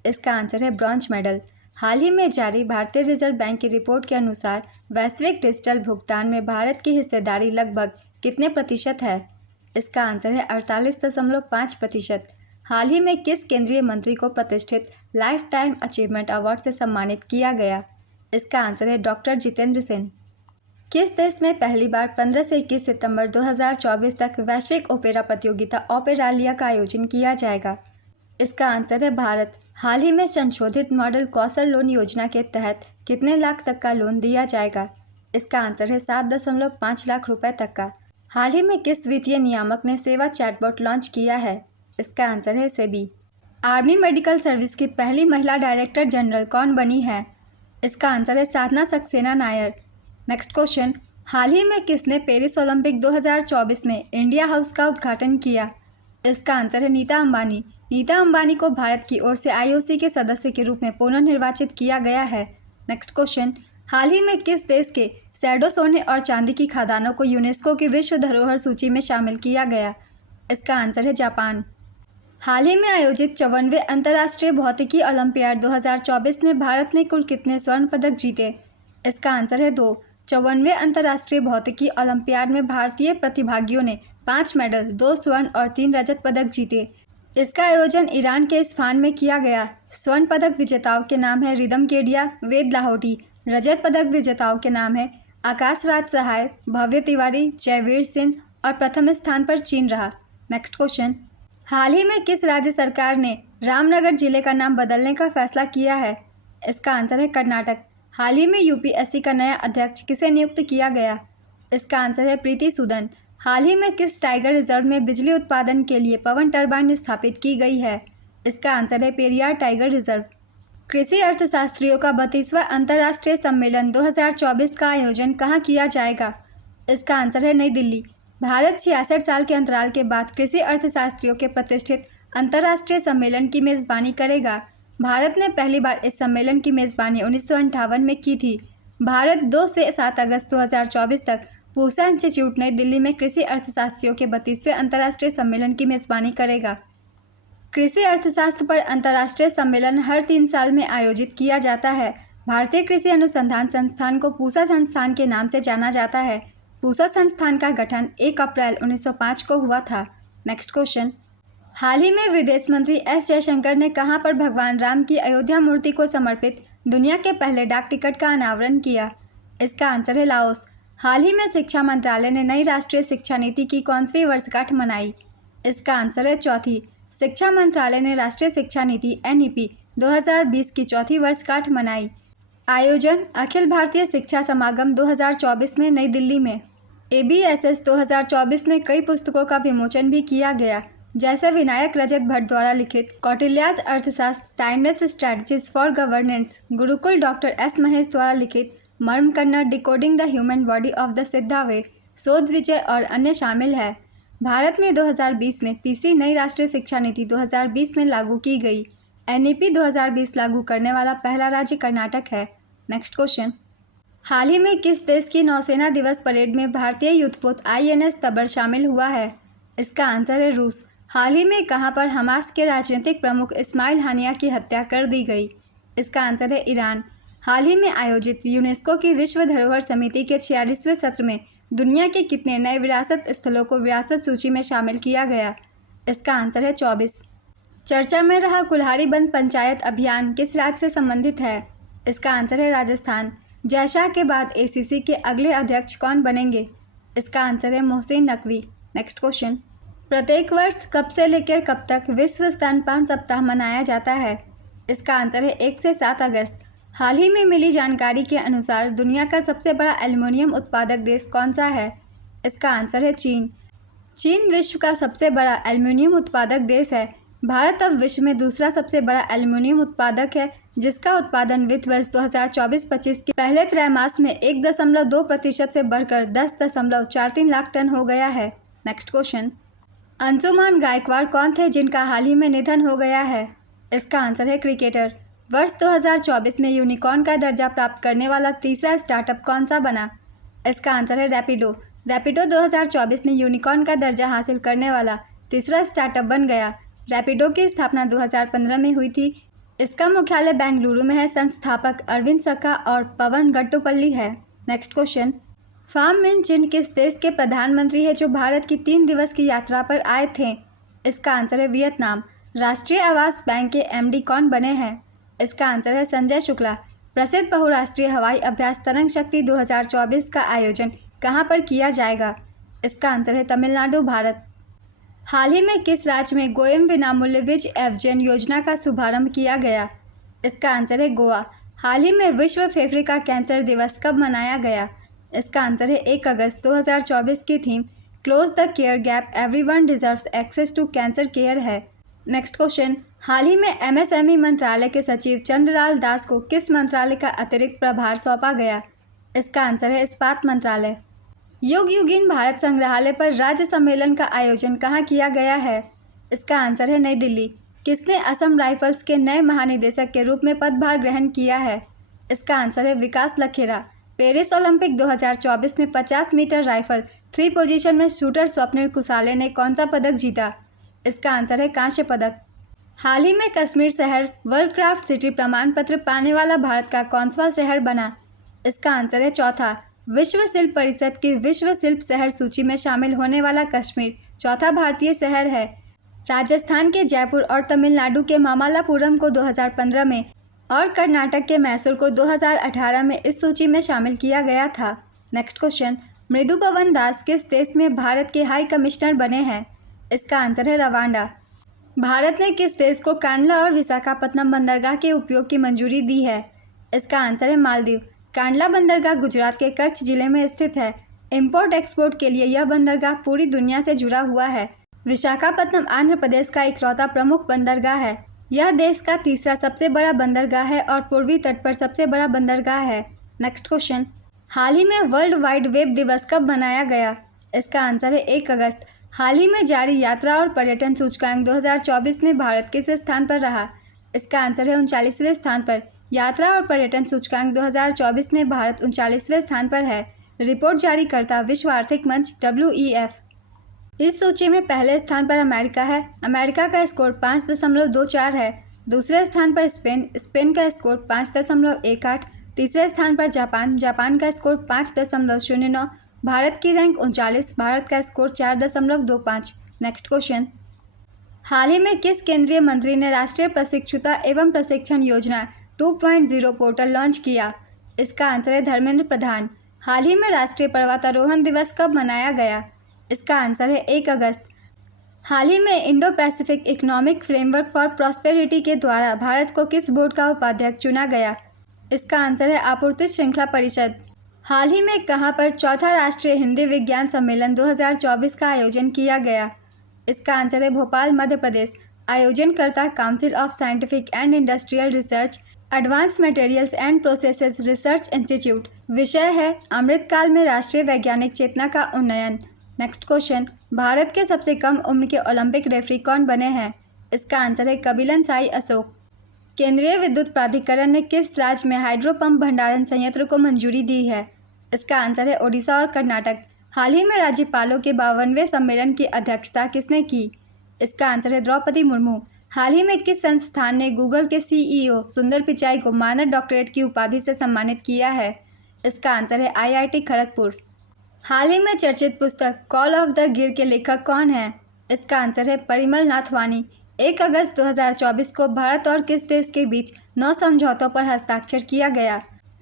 इसका आंसर है ब्रॉन्ज मेडल। हाल ही में जारी भारतीय रिजर्व बैंक की रिपोर्ट के अनुसार वैश्विक डिजिटल भुगतान में भारत की हिस्सेदारी लगभग कितने प्रतिशत है? इसका आंसर है 48.5%। हाल ही में किस केंद्रीय मंत्री को प्रतिष्ठित लाइफ टाइम अचीवमेंट अवार्ड से सम्मानित किया गया? इसका आंसर है डॉक्टर जितेंद्र सिंह। किस देश में पहली बार 15 से 21 सितंबर 2024 तक वैश्विक ओपेरा प्रतियोगिता ओपेरालिया का आयोजन किया जाएगा? इसका आंसर है भारत। हाल ही में संशोधित मॉडल कौशल लोन योजना के तहत कितने लाख तक का लोन दिया जाएगा? इसका आंसर है 7.5 लाख रुपए तक का। हाल ही में किस वित्तीय नियामक ने सेवा चैटबॉट लॉन्च किया है? इसका आंसर है सेबी। आर्मी मेडिकल सर्विस की पहली महिला डायरेक्टर जनरल कौन बनी है? इसका आंसर है साधना सक्सेना नायर। नेक्स्ट क्वेश्चन, हाल ही में किसने पेरिस ओलंपिक 2024 में इंडिया हाउस का उद्घाटन किया? इसका आंसर है नीता अंबानी। नीता अंबानी को भारत की ओर से IOC के सदस्य के रूप में पुनर्निर्वाचित किया गया है। नेक्स्ट क्वेश्चन, हाल ही में किस देश के सैडो सोने और चांदी की खदानों को यूनेस्को की विश्व धरोहर सूची में शामिल किया गया? इसका आंसर है जापान। हाल ही में आयोजित 54वें अंतर्राष्ट्रीय भौतिकी ओलंपियाड 2024 में भारत ने कुल कितने स्वर्ण पदक जीते? इसका आंसर है 2। 54वें अंतर्राष्ट्रीय भौतिकी ओलंपियाड में भारतीय प्रतिभागियों ने 5 मेडल, 2 स्वर्ण और 3 रजत पदक जीते। इसका आयोजन ईरान के इस्फहान में किया गया। स्वर्ण पदक विजेताओं के नाम है रिदम केडिया, वेद लाहौटी। रजत पदक विजेताओं के नाम है आकाश राज सहाय, भव्य तिवारी, जयवीर सिंह और प्रथम स्थान पर चीन रहा। नेक्स्ट क्वेश्चन, हाल ही में किस राज्य सरकार ने रामनगर जिले का नाम बदलने का फैसला किया है? इसका आंसर है कर्नाटक। हाल ही में यूपीएससी का नया अध्यक्ष किसे नियुक्त किया गया? इसका आंसर है प्रीति सूदन। हाल ही में किस टाइगर रिजर्व में बिजली उत्पादन के लिए पवन टरबाइन स्थापित की गई है? इसका आंसर है पेरियार टाइगर रिजर्व। कृषि अर्थशास्त्रियों का 32वां अंतर्राष्ट्रीय सम्मेलन 2024 का आयोजन कहाँ किया जाएगा? इसका आंसर है नई दिल्ली। भारत 66 साल के अंतराल के बाद कृषि अर्थशास्त्रियों के प्रतिष्ठित अंतर्राष्ट्रीय सम्मेलन की मेज़बानी करेगा। भारत ने पहली बार इस सम्मेलन की मेज़बानी 1958 में की थी। भारत 2 से 7 अगस्त 2024 तक पूसा इंस्टीट्यूट नई दिल्ली में कृषि अर्थशास्त्रियों के 32वें अंतर्राष्ट्रीय सम्मेलन की मेज़बानी करेगा। कृषि अर्थशास्त्र पर अंतर्राष्ट्रीय सम्मेलन हर 3 साल में आयोजित किया जाता है। भारतीय कृषि अनुसंधान संस्थान को पूसा संस्थान के नाम से जाना जाता है। पूसा संस्थान का गठन 1 अप्रैल 1905 को हुआ था। नेक्स्ट क्वेश्चन, हाल ही में विदेश मंत्री एस जयशंकर ने कहां पर भगवान राम की अयोध्या मूर्ति को समर्पित दुनिया के पहले डाक टिकट का अनावरण किया? इसका आंसर है लाओस। हाल ही में शिक्षा मंत्रालय ने नई राष्ट्रीय शिक्षा नीति की कौन-सी वर्षगांठ मनाई? इसका आंसर है चौथी। शिक्षा मंत्रालय ने राष्ट्रीय शिक्षा नीति NEP 2020 की चौथी वर्षगांठ मनाई। आयोजन अखिल भारतीय शिक्षा समागम 2024 में नई दिल्ली में। ABSS 2024 में कई पुस्तकों का विमोचन भी किया गया, जैसे विनायक रजत भट्ट द्वारा लिखित कौटिल्याज अर्थशास्त्र timeless strategies for governance, Gurukul doctor S Mahesh द्वारा लिखित मर्म Kannada decoding the human body of the सिद्धा वे, शोध विजय और अन्य शामिल है। भारत में 2020 में तीसरी नई राष्ट्रीय शिक्षा नीति 2020 में लागू की गई। NEP 2020 लागू करने वाला पहला राज्य कर्नाटक है। नेक्स्ट क्वेश्चन, हाल ही में किस देश की नौसेना दिवस परेड में भारतीय युद्धपोत INS तबर शामिल हुआ है? इसका आंसर है रूस। हाल ही में कहां पर हमास के राजनीतिक प्रमुख इस्माइल हानिया की हत्या कर दी गई? इसका आंसर है ईरान। हाल ही में आयोजित यूनेस्को की विश्व धरोहर समिति के 46वें सत्र में दुनिया के कितने नए विरासत स्थलों को विरासत सूची में शामिल किया गया? इसका आंसर है 24। चर्चा में रहा कुल्हाड़ी बंद पंचायत अभियान किस राज्य से संबंधित है? इसका आंसर है राजस्थान। जयशाह के बाद ACC के अगले अध्यक्ष कौन बनेंगे? इसका आंसर है मोहसिन नकवी। नेक्स्ट क्वेश्चन, प्रत्येक वर्ष कब से लेकर कब तक विश्व स्तनपान सप्ताह मनाया जाता है? इसका आंसर है 1 से 7 अगस्त। हाल ही में मिली जानकारी के अनुसार दुनिया का सबसे बड़ा एल्युमिनियम उत्पादक देश कौन सा है? इसका आंसर है चीन। चीन विश्व का सबसे बड़ा एल्युमिनियम उत्पादक देश है। भारत अब विश्व में दूसरा सबसे बड़ा एल्युमिनियम उत्पादक है, जिसका उत्पादन वित्त वर्ष 2024-25 के पहले त्रैमास में 1.2% से बढ़कर 10.43 लाख टन हो गया है। नेक्स्ट क्वेश्चन, अंशुमान गायकवाड़ कौन थे जिनका हाल ही में निधन हो गया है? इसका आंसर है क्रिकेटर। वर्ष 2024 में यूनिकॉर्न का दर्जा प्राप्त करने वाला तीसरा स्टार्टअप कौन सा बना? इसका आंसर है रैपिडो। रैपिडो 2024 में यूनिकॉर्न का दर्जा हासिल करने वाला तीसरा स्टार्टअप बन गया। रैपिडो की स्थापना 2015 में हुई थी। इसका मुख्यालय बेंगलुरु में है। संस्थापक अरविंद सक्का और पवन गट्टुपल्ली है। नेक्स्ट क्वेश्चन, फाम मिन चिन किस देश के प्रधानमंत्री है जो भारत की 3 दिवस की यात्रा पर आए थे? इसका आंसर है वियतनाम। राष्ट्रीय आवास बैंक के MD कौन बने हैं? इसका आंसर है संजय शुक्ला। प्रसिद्ध बहुराष्ट्रीय हवाई अभ्यास तरंग शक्ति 2024 का आयोजन कहां पर किया जाएगा? इसका आंसर है तमिलनाडु, भारत। हाल ही में किस राज्य में गोयम विनामूल्य विज एवजेन योजना का शुभारंभ किया गया? इसका आंसर है गोवा। हाल ही में विश्व फेफड़े कैंसर दिवस कब मनाया गया? इसका आंसर है 1 अगस्त 2024 की theme close the care gap everyone deserves access to cancer care है। नेक्स्ट क्वेश्चन, हाल ही में MSME मंत्रालय के सचिव चंद्रलाल दास को किस मंत्रालय का अतिरिक्त प्रभार सौंपा गया? इसका आंसर है इस्पात मंत्रालय। युग युगीन भारत संग्रहालय पर राज्य सम्मेलन का आयोजन कहाँ किया गया है? इसका आंसर है नई दिल्ली। किसने असम राइफल्स के नए महानिदेशक के रूप में पदभार ग्रहण किया है? इसका आंसर है विकास लखेरा। पेरिस ओलंपिक 2024 में 50 मीटर राइफल 3 पोजीशन में शूटर स्वप्निल कुसाले ने कौन सा पदक जीता? इसका आंसर है कांस्य पदक। हाल ही में कश्मीर शहर वर्ल्ड क्राफ्ट सिटी प्रमाण पत्र पाने वाला भारत का कौनसा शहर बना? इसका आंसर है चौथा। विश्व शिल्प परिषद की विश्व शिल्प शहर सूची में शामिल होने वाला कश्मीर चौथा भारतीय शहर है। राजस्थान के जयपुर और तमिलनाडु के मामल्लापुरम को 2015 में और कर्नाटक के मैसूर को 2018 में इस सूची में शामिल किया गया था। नेक्स्ट क्वेश्चन, मृदु पवन दास किस देश में भारत के हाई कमिश्नर बने हैं? इसका आंसर है रवांडा। भारत ने किस देश को कांडला और विशाखापत्तनम बंदरगाह के उपयोग की मंजूरी दी है? इसका आंसर है मालदीव। कांडला बंदरगाह गुजरात के कच्छ जिले में स्थित है। इंपोर्ट एक्सपोर्ट के लिए यह बंदरगाह पूरी दुनिया से जुड़ा हुआ है। विशाखापत्तनम आंध्र प्रदेश का इकलौता प्रमुख बंदरगाह है। यह देश का तीसरा सबसे बड़ा बंदरगाह है और पूर्वी तट पर सबसे बड़ा बंदरगाह है। नेक्स्ट क्वेश्चन, हाल ही में वर्ल्ड वाइड वेब दिवस कब मनाया गया? इसका आंसर है 1 अगस्त। हाल ही में जारी यात्रा और पर्यटन सूचकांक 2024 में भारत किस स्थान पर रहा? इसका आंसर है 39वें स्थान पर। यात्रा और पर्यटन सूचकांक 2024 में भारत 39वें स्थान पर है। रिपोर्ट जारी करता विश्व आर्थिक मंच WEF। इस सूची में पहले स्थान पर अमेरिका है। अमेरिका का स्कोर 5.24 है। दूसरे स्थान पर स्पेन का स्कोर 5.18। तीसरे स्थान पर जापान का स्कोर 5.09। भारत की रैंक 39, भारत का स्कोर 4.25। नेक्स्ट क्वेश्चन, हाल ही में किस केंद्रीय मंत्री ने राष्ट्रीय प्रशिक्षुता एवं प्रशिक्षण योजना 2.0 पोर्टल लॉन्च किया? इसका आंसर है धर्मेंद्र प्रधान। हाल ही में राष्ट्रीय पर्वतारोहण दिवस कब मनाया गया? इसका आंसर है 1 अगस्त। हाल ही में Indo Pacific economic framework for prosperity के द्वारा भारत को किस बोर्ड का उपाध्यक्ष चुना गया? इसका आंसर है आपूर्ति श्रृंखला परिषद। हाल ही में कहां पर चौथा राष्ट्रीय हिंदी विज्ञान सम्मेलन 2024 का आयोजन किया गया? इसका आंसर है भोपाल, मध्य प्रदेश। आयोजनकर्ता council of scientific and industrial research, advance materials and processes research institute. विषय है अमृतकाल में राष्ट्रीय वैज्ञानिक चेतना का उन्नयन। नेक्स्ट क्वेश्चन, भारत के सबसे कम उम्र के ओलंपिक रेफरी कौन बने हैं? इसका आंसर है कबिलन साई अशोक। केंद्रीय विद्युत प्राधिकरण ने किस राज्य में हाइड्रो पंप भंडारण संयंत्र को मंजूरी दी है? इसका आंसर है ओडिशा और कर्नाटक। हाल ही में राज्यपालों के 52वें सम्मेलन की अध्यक्षता किसने की? इसका आंसर है द्रौपदी मुर्मू। हाल ही में किस संस्थान ने गूगल के CEO सुंदर पिचाई को मानद डॉक्टरेट की उपाधि से सम्मानित किया है? इसका आंसर है IIT खड़गपुर। हाल ही में चर्चित पुस्तक कॉल ऑफ द गिर के लेखक कौन है? इसका आंसर है परिमल नाथवानी। 1 अगस्त 2024 को भारत और किस देश के बीच 9 समझौतों पर हस्ताक्षर किया गया?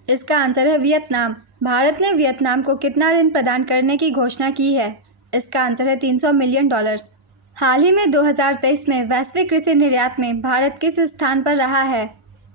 इसका आंसर है वियतनाम। भारत ने वियतनाम को कितना ऋण प्रदान करने की घोषणा की है? इसका आंसर है $300 मिलियन। हाल ही में 2023 में वैश्विक कृषि निर्यात में भारत किस स्थान पर रहा है?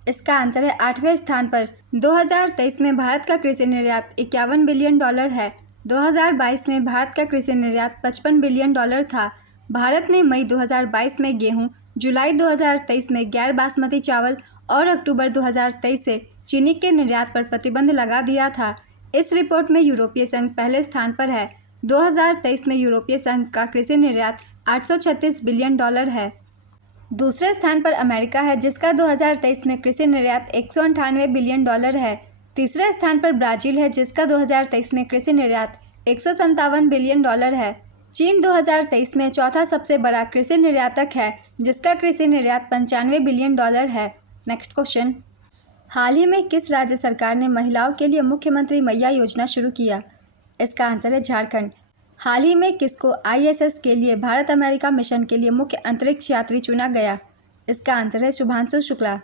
इसका आंसर है 8वें स्थान पर। 2023 में भारत का कृषि निर्यात $51 बिलियन है। 2022 में भारत का कृषि निर्यात $55 बिलियन था। भारत ने मई 2022 में गेहूं, जुलाई 2023 में गैर बासमती चावल और अक्टूबर 2023 से चीनी के निर्यात पर प्रतिबंध लगा दिया था। इस रिपोर्ट में यूरोपीय संघ पहले स्थान पर है। 2023 में यूरोपीय संघ का कृषि निर्यात $836 बिलियन है। दूसरे स्थान पर अमेरिका है जिसका 2023 में कृषि निर्यात $198 बिलियन है। तीसरे स्थान पर ब्राज़ील है जिसका 2023 में कृषि निर्यात $157 बिलियन है। चीन 2023 में चौथा सबसे बड़ा कृषि निर्यातक है जिसका कृषि निर्यात $95 बिलियन है। नेक्स्ट क्वेश्चन, हाल ही में किस राज्य सरकार ने महिलाओं के लिए मुख्यमंत्री मैया योजना शुरू किया? इसका आंसर है झारखंड। हाल ही में किसको ISS के लिए भारत अमेरिका मिशन के लिए मुख्य अंतरिक्ष यात्री चुना गया? इसका आंसर है शुभांशु शुक्ला।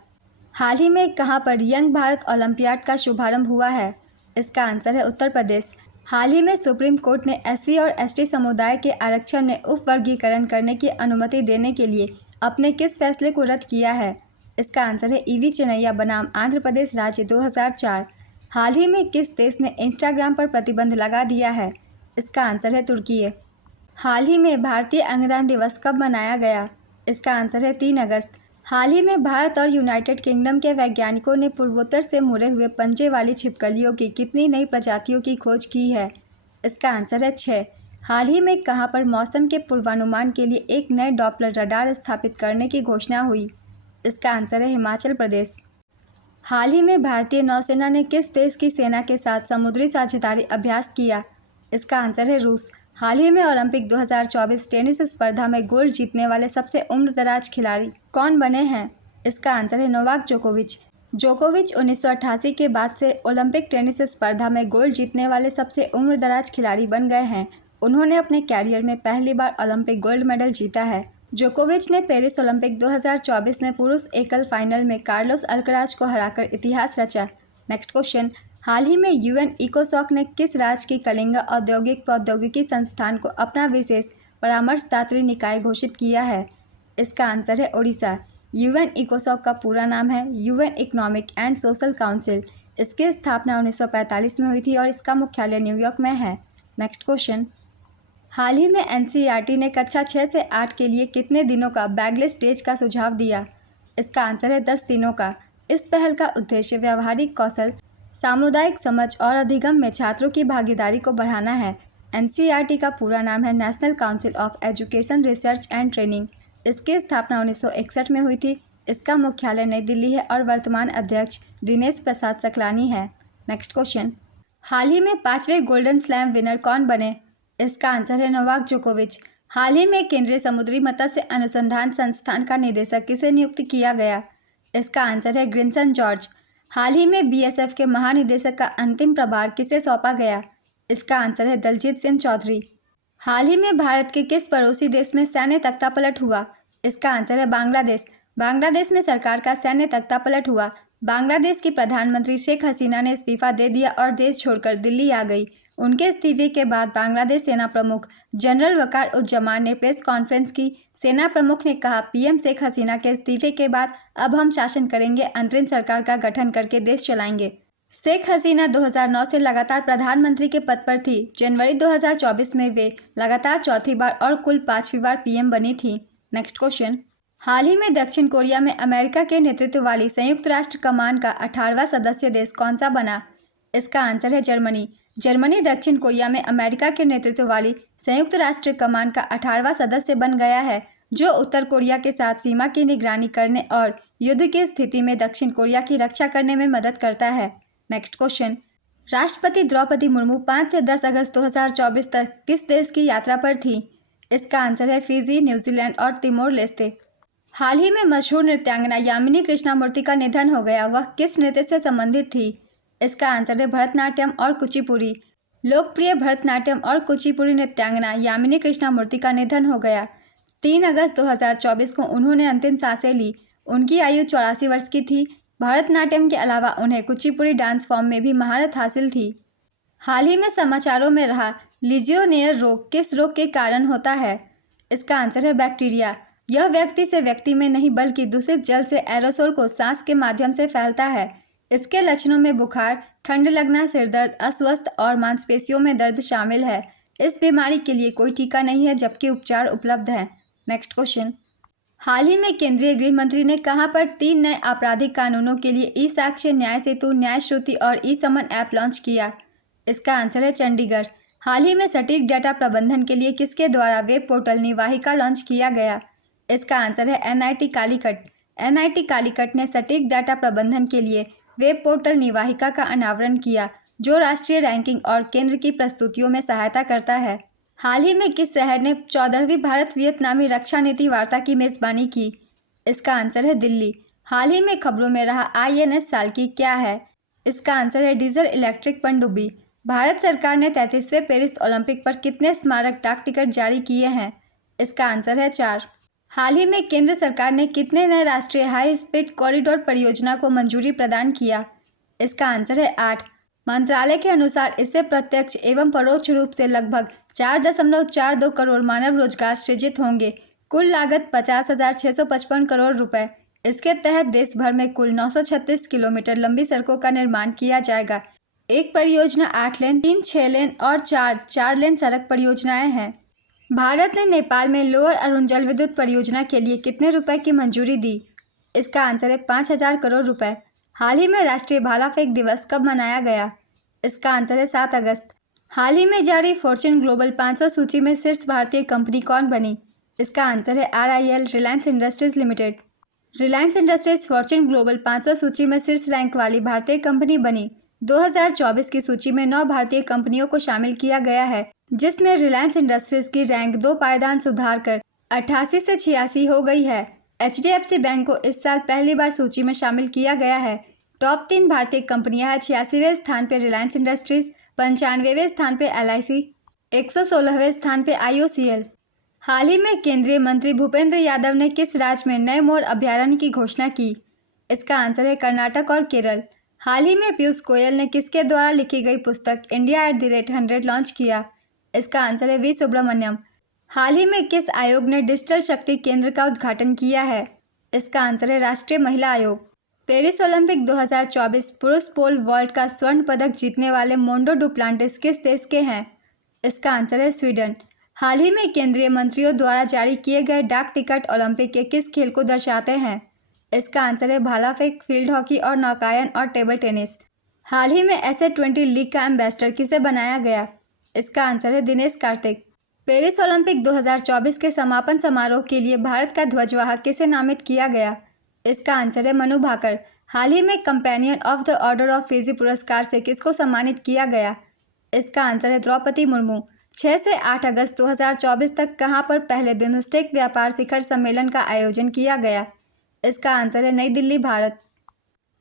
हाल ही में कहां पर यंग भारत ओलंपियाड का शुभारंभ हुआ है? इसका आंसर है उत्तर प्रदेश। हाल ही में सुप्रीम कोर्ट ने SC और ST समुदाय के आरक्षण में उपवर्गीकरण करने की अनुमति देने के लिए अपने किस फैसले को रद्द किया है? इसका आंसर है EV चेन्नैया बनाम आंध्र प्रदेश राज्य 2004। हाल ही में किस देश ने इंस्टाग्राम पर प्रतिबंध लगा दिया है? इसका आंसर है तुर्की। हाल ही में भारतीय अंगदान दिवस कब मनाया गया? इसका आंसर है 3 अगस्त। हाल ही में भारत और यूनाइटेड किंगडम के वैज्ञानिकों ने पूर्वोत्तर से मुड़े हुए पंजे वाली छिपकलियों की कितनी नई प्रजातियों की खोज की है? इसका आंसर है 6। हाल ही में कहां पर मौसम के पूर्वानुमान के लिए एक नए डॉपलर रडार स्थापित करने की घोषणा हुई? इसका आंसर है हिमाचल प्रदेश। हाल ही में भारतीय नौसेना ने किस देश की सेना के साथ समुद्री साझेदारी अभ्यास किया? इसका आंसर है रूस। हाल ही में ओलंपिक 2024 टेनिस स्पर्धा में गोल्ड जीतने वाले सबसे उम्रदराज खिलाड़ी कौन बने हैं? इसका आंसर है नोवाक जोकोविच। जोकोविच 1988 के बाद से ओलंपिक टेनिस स्पर्धा में गोल्ड जीतने वाले सबसे उम्रदराज खिलाड़ी बन गए हैं। उन्होंने अपने कैरियर में पहली बार ओलंपिक गोल्ड मेडल जीता है। जोकोविच ने पेरिस ओलंपिक 2024 में पुरुष एकल फाइनल में कार्लोस अल्कराज को हराकर इतिहास रचा। नेक्स्ट क्वेश्चन, हाल ही में यूएन इकोसॉक ने किस राज्य की कलिंगा औद्योगिक प्रौद्योगिकी संस्थान को अपना विशेष परामर्शदात्री निकाय घोषित किया है? इसका आंसर है ओडिशा। यूएन इकोसॉक का पूरा नाम है UN economic and social council. इसकी स्थापना 1945 में हुई थी और इसका मुख्यालय न्यूयॉर्क में है। नेक्स्ट क्वेश्चन, हाल ही में एनसीईआरटी ने कक्षा 6 से 8 के लिए कितने दिनों का बैगलेस डेज का सुझाव दिया? इसका आंसर है 10 दिनों का। इस पहल का उद्देश्य व्यावहारिक कौशल, सामुदायिक समझ और अधिगम में छात्रों की भागीदारी को बढ़ाना है। एनसीईआरटी का पूरा नाम है national council of education research and training. इसकी स्थापना 1961 में हुई थी। इसका मुख्यालय नई दिल्ली है और वर्तमान अध्यक्ष दिनेश प्रसाद सकलानी है। नेक्स्ट क्वेश्चन, हाल ही में 5वें गोल्डन स्लैम विनर कौन बने? इसका आंसर है नोवाक जोकोविच। हाल ही में केंद्रीय समुद्री मत्स्य अनुसंधान संस्थान का निदेशक किसे नियुक्त किया गया? इसका आंसर है ग्रिंसन जॉर्ज। हाल ही में बीएसएफ के महानिदेशक का अंतिम प्रभार किसे सौंपा गया? इसका आंसर है दलजीत सिंह चौधरी। हाल ही में भारत के किस पड़ोसी देश में सैन्य तख्तापलट हुआ? इसका आंसर है बांग्लादेश। बांग्लादेश में सरकार का सैन्य तख्तापलट हुआ। बांग्लादेश की प्रधानमंत्री शेख हसीना ने इस्तीफा दे दिया और देश छोड़कर दिल्ली आ गई। उनके इस्तीफे के बाद बांग्लादेश सेना प्रमुख जनरल वकार उज्जमान ने प्रेस कॉन्फ्रेंस की। सेना प्रमुख ने कहा, पीएम शेख हसीना के इस्तीफे के बाद अब हम शासन करेंगे, अंतरिम सरकार का गठन करके देश चलाएंगे। शेख हसीना 2009 से लगातार प्रधानमंत्री के पद पर थी। जनवरी 2024 में वे लगातार चौथी बार और कुल 5वीं बार पीएम बनी थी। नेक्स्ट क्वेश्चन, हाल ही में दक्षिण कोरिया में अमेरिका के नेतृत्व वाली संयुक्त राष्ट्र कमान का 18वां सदस्य देश कौन सा बना? इसका आंसर है जर्मनी। जर्मनी दक्षिण कोरिया में अमेरिका के नेतृत्व वाली संयुक्त राष्ट्र कमान का 18वां सदस्य बन गया है, जो उत्तर कोरिया के साथ सीमा की निगरानी करने और युद्ध की स्थिति में दक्षिण कोरिया की रक्षा करने में मदद करता है। नेक्स्ट क्वेश्चन, राष्ट्रपति द्रौपदी मुर्मू 5 से 10 अगस्त 2024 तक किस देश की यात्रा पर थी? इसका आंसर है फिजी, न्यूजीलैंड और तिमोर लेस्ते। हाल ही में मशहूर नृत्यांगना यामिनी कृष्णामूर्ति का निधन हो गया। वह किस नृत्य से संबंधित थी? इसका आंसर है भरतनाट्यम और कुचिपुड़ी। लोकप्रिय भरतनाट्यम और कुचिपुड़ी नृत्यांगना यामिनी कृष्णामूर्ति का निधन हो गया। 3 अगस्त 2024 को उन्होंने अंतिम सांसें ली। उनकी आयु 84 वर्ष की थी। भरतनाट्यम के अलावा उन्हें कुचिपुड़ी डांस फॉर्म में भी महारत हासिल थी। हाल ही में समाचारों में रहा लीजियोनेयर रोग किस रोग के कारण होता है? इसका आंसर है बैक्टीरिया। यह व्यक्ति से व्यक्ति में नहीं बल्कि दूषित जल से एरोसोल को सांस के माध्यम से फैलता है। इसके लक्षणों में बुखार, ठंड लगना, सिरदर्द, अस्वस्थ और मांसपेशियों में दर्द शामिल है। इस बीमारी के लिए कोई टीका नहीं है, जबकि उपचार उपलब्ध है। नेक्स्ट क्वेश्चन, हाल ही में केंद्रीय गृह मंत्री ने कहां पर 3 नए आपराधिक कानूनों के लिए ई साक्ष्य, न्याय सेतु, न्याय श्रुति और ई समन ऐप लॉन्च किया? इसका आंसर है चंडीगढ़। हाल ही में सटीक डेटा प्रबंधन के लिए किसके द्वारा वेब पोर्टल निवाहिका लॉन्च किया गया? इसका आंसर है एनआईटी कालीकट। एनआईटी कालीकट ने सटीक डाटा प्रबंधन के लिए वेब पोर्टल निवाहिका का अनावरण किया, जो राष्ट्रीय रैंकिंग और केंद्र की प्रस्तुतियों में सहायता करता है। हाल ही में किस शहर ने 14वीं भारत वियतनामी रक्षा नीति वार्ता की मेजबानी की? इसका आंसर है दिल्ली। हाल ही में खबरों में रहा आईएनएस साल्की क्या है? इसका आंसर है डीजल इलेक्ट्रिक पनडुब्बी। भारत सरकार ने 33वें पेरिस ओलंपिक पर कितने स्मारक डाक टिकट जारी किए हैं? इसका आंसर है 4। हाल ही में केंद्र सरकार ने कितने नए राष्ट्रीय हाई स्पीड कॉरिडोर परियोजना को मंजूरी प्रदान किया? इसका आंसर है 8। मंत्रालय के अनुसार इससे प्रत्यक्ष एवं परोक्ष रूप से लगभग 4.42 करोड़ मानव रोजगार सृजित होंगे। कुल लागत 50,655 करोड़ रुपए। इसके तहत देश भर में कुल 936 किलोमीटर लंबी सड़कों का निर्माण किया जाएगा। एक परियोजना 8 लेन, 3 6 लेन और 4 लेन सड़क परियोजनाएं हैं। भारत ने नेपाल में लोअर अरुण जल विद्युत परियोजना के लिए कितने रुपए की मंजूरी दी? इसका आंसर है 5,000 करोड़ रुपए। हाल ही में राष्ट्रीय भाला फेंक दिवस कब मनाया गया? इसका आंसर है 7 अगस्त। हाल ही में जारी फॉर्च्यून ग्लोबल 500 सूची में शीर्ष भारतीय कंपनी कौन बनी? इसका आंसर है RIL, Reliance industries limited. Reliance industries Fortune global 500 सूची में शीर्ष रैंक वाली भारतीय कंपनी बनी। 2024 की सूची में 9 भारतीय कंपनियों को शामिल किया गया है। जिसमें रिलायंस इंडस्ट्रीज की रैंक 2 पायदान सुधार कर 88 से 86 हो गई है। HDFC बैंक को इस साल पहली बार सूची में शामिल किया गया है। टॉप 3 भारतीय कंपनियां हैं। 86वें स्थान पर रिलायंस इंडस्ट्रीज, 95वें स्थान पर LIC, 116वें स्थान पर IOCL। हाल ही में केंद्रीय मंत्री भूपेंद्र यादव ने किस राज्य में नए मोर अभयारण्य की घोषणा की? इसका आंसर है कर्नाटक और केरल। हाल ही में पीयूष गोयल ने किसके द्वारा लिखी गई पुस्तक India@100 लॉन्च किया? इसका आंसर है वी सुब्रमण्यम। हाल ही में किस आयोग ने डिजिटल शक्ति केंद्र का उद्घाटन किया है? इसका आंसर है राष्ट्रीय महिला आयोग। पेरिस ओलंपिक 2024 पुरुष पोल वॉल्ट का स्वर्ण पदक जीतने वाले मोंडो डुप्लांटिस किस देश के हैं? इसका आंसर है स्वीडन। हाल ही में केंद्रीय मंत्रियों द्वारा जारी किए गए डाक टिकट ओलंपिक के किस खेल को दर्शाते हैं? इसका आंसर है भाला फेंक, फील्ड हॉकी और नौकायन और टेबल टेनिस। हाल ही में SA20 लीग का एम्बेसडर किसे बनाया गया? इसका आंसर है दिनेश कार्तिक। पेरिस ओलंपिक 2024 के समापन समारोह के लिए भारत का ध्वजवाहक किसे नामित किया गया? इसका आंसर है मनु भाकर। हाल ही में companion of the order of Fiji पुरस्कार से किसको सम्मानित किया गया? इसका आंसर है द्रौपदी मुर्मू। 6 से 8 अगस्त 2024 तक कहां पर पहले बिम्स्टेक व्यापार शिखर सम्मेलन का आयोजन किया गया? इसका आंसर है नई दिल्ली, भारत।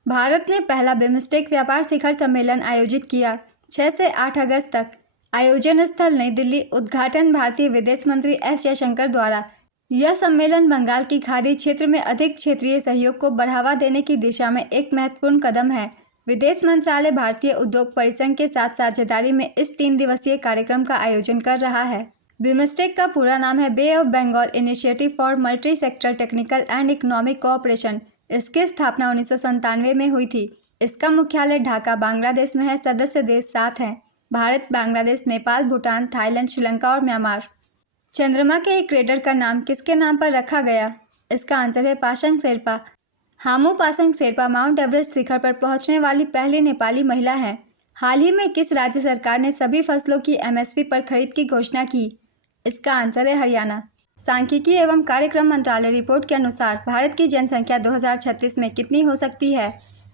भारत ने पहला बिम्स्टेक व्यापार शिखर सम्मेलन आयोजित किया। 6 से 8 अगस्त तक। आयोजन स्थल नई दिल्ली। उद्घाटन भारतीय विदेश मंत्री S जयशंकर द्वारा। यह सम्मेलन बंगाल की खाड़ी क्षेत्र में अधिक क्षेत्रीय सहयोग को बढ़ावा देने की दिशा में एक महत्वपूर्ण कदम है। विदेश मंत्रालय भारतीय उद्योग परिसंघ के साथ साझेदारी में इस 3 दिवसीय कार्यक्रम का आयोजन कर रहा है। बिम्स्टेक का पूरा नाम है bay of Bengal initiative for multi sector technical and economic cooperation. इसकी स्थापना 1997 में हुई थी। इसका मुख्यालय ढाका, बांग्लादेश में है। सदस्य देश 7 हैं: भारत, बांग्लादेश, नेपाल, भूटान, थाईलैंड, श्रीलंका और म्यांमार। चंद्रमा के एक क्रेटर का नाम किसके नाम पर रखा गया? इसका आंसर है पासांग शेरपा। हामू पासांग शेरपा माउंट एवरेस्ट शिखर पर पहुंचने वाली पहली नेपाली महिला है। हाल ही में किस राज्य सरकार ने सभी फसलों की MSP पर खरीद की घोषणा की? इसका आंसर है हरियाणा। सांख्यिकी एवं कार्यक्रम मंत्रालय रिपोर्ट के अनुसार भारत की जनसंख्या 2036 में कितनी हो सकती है?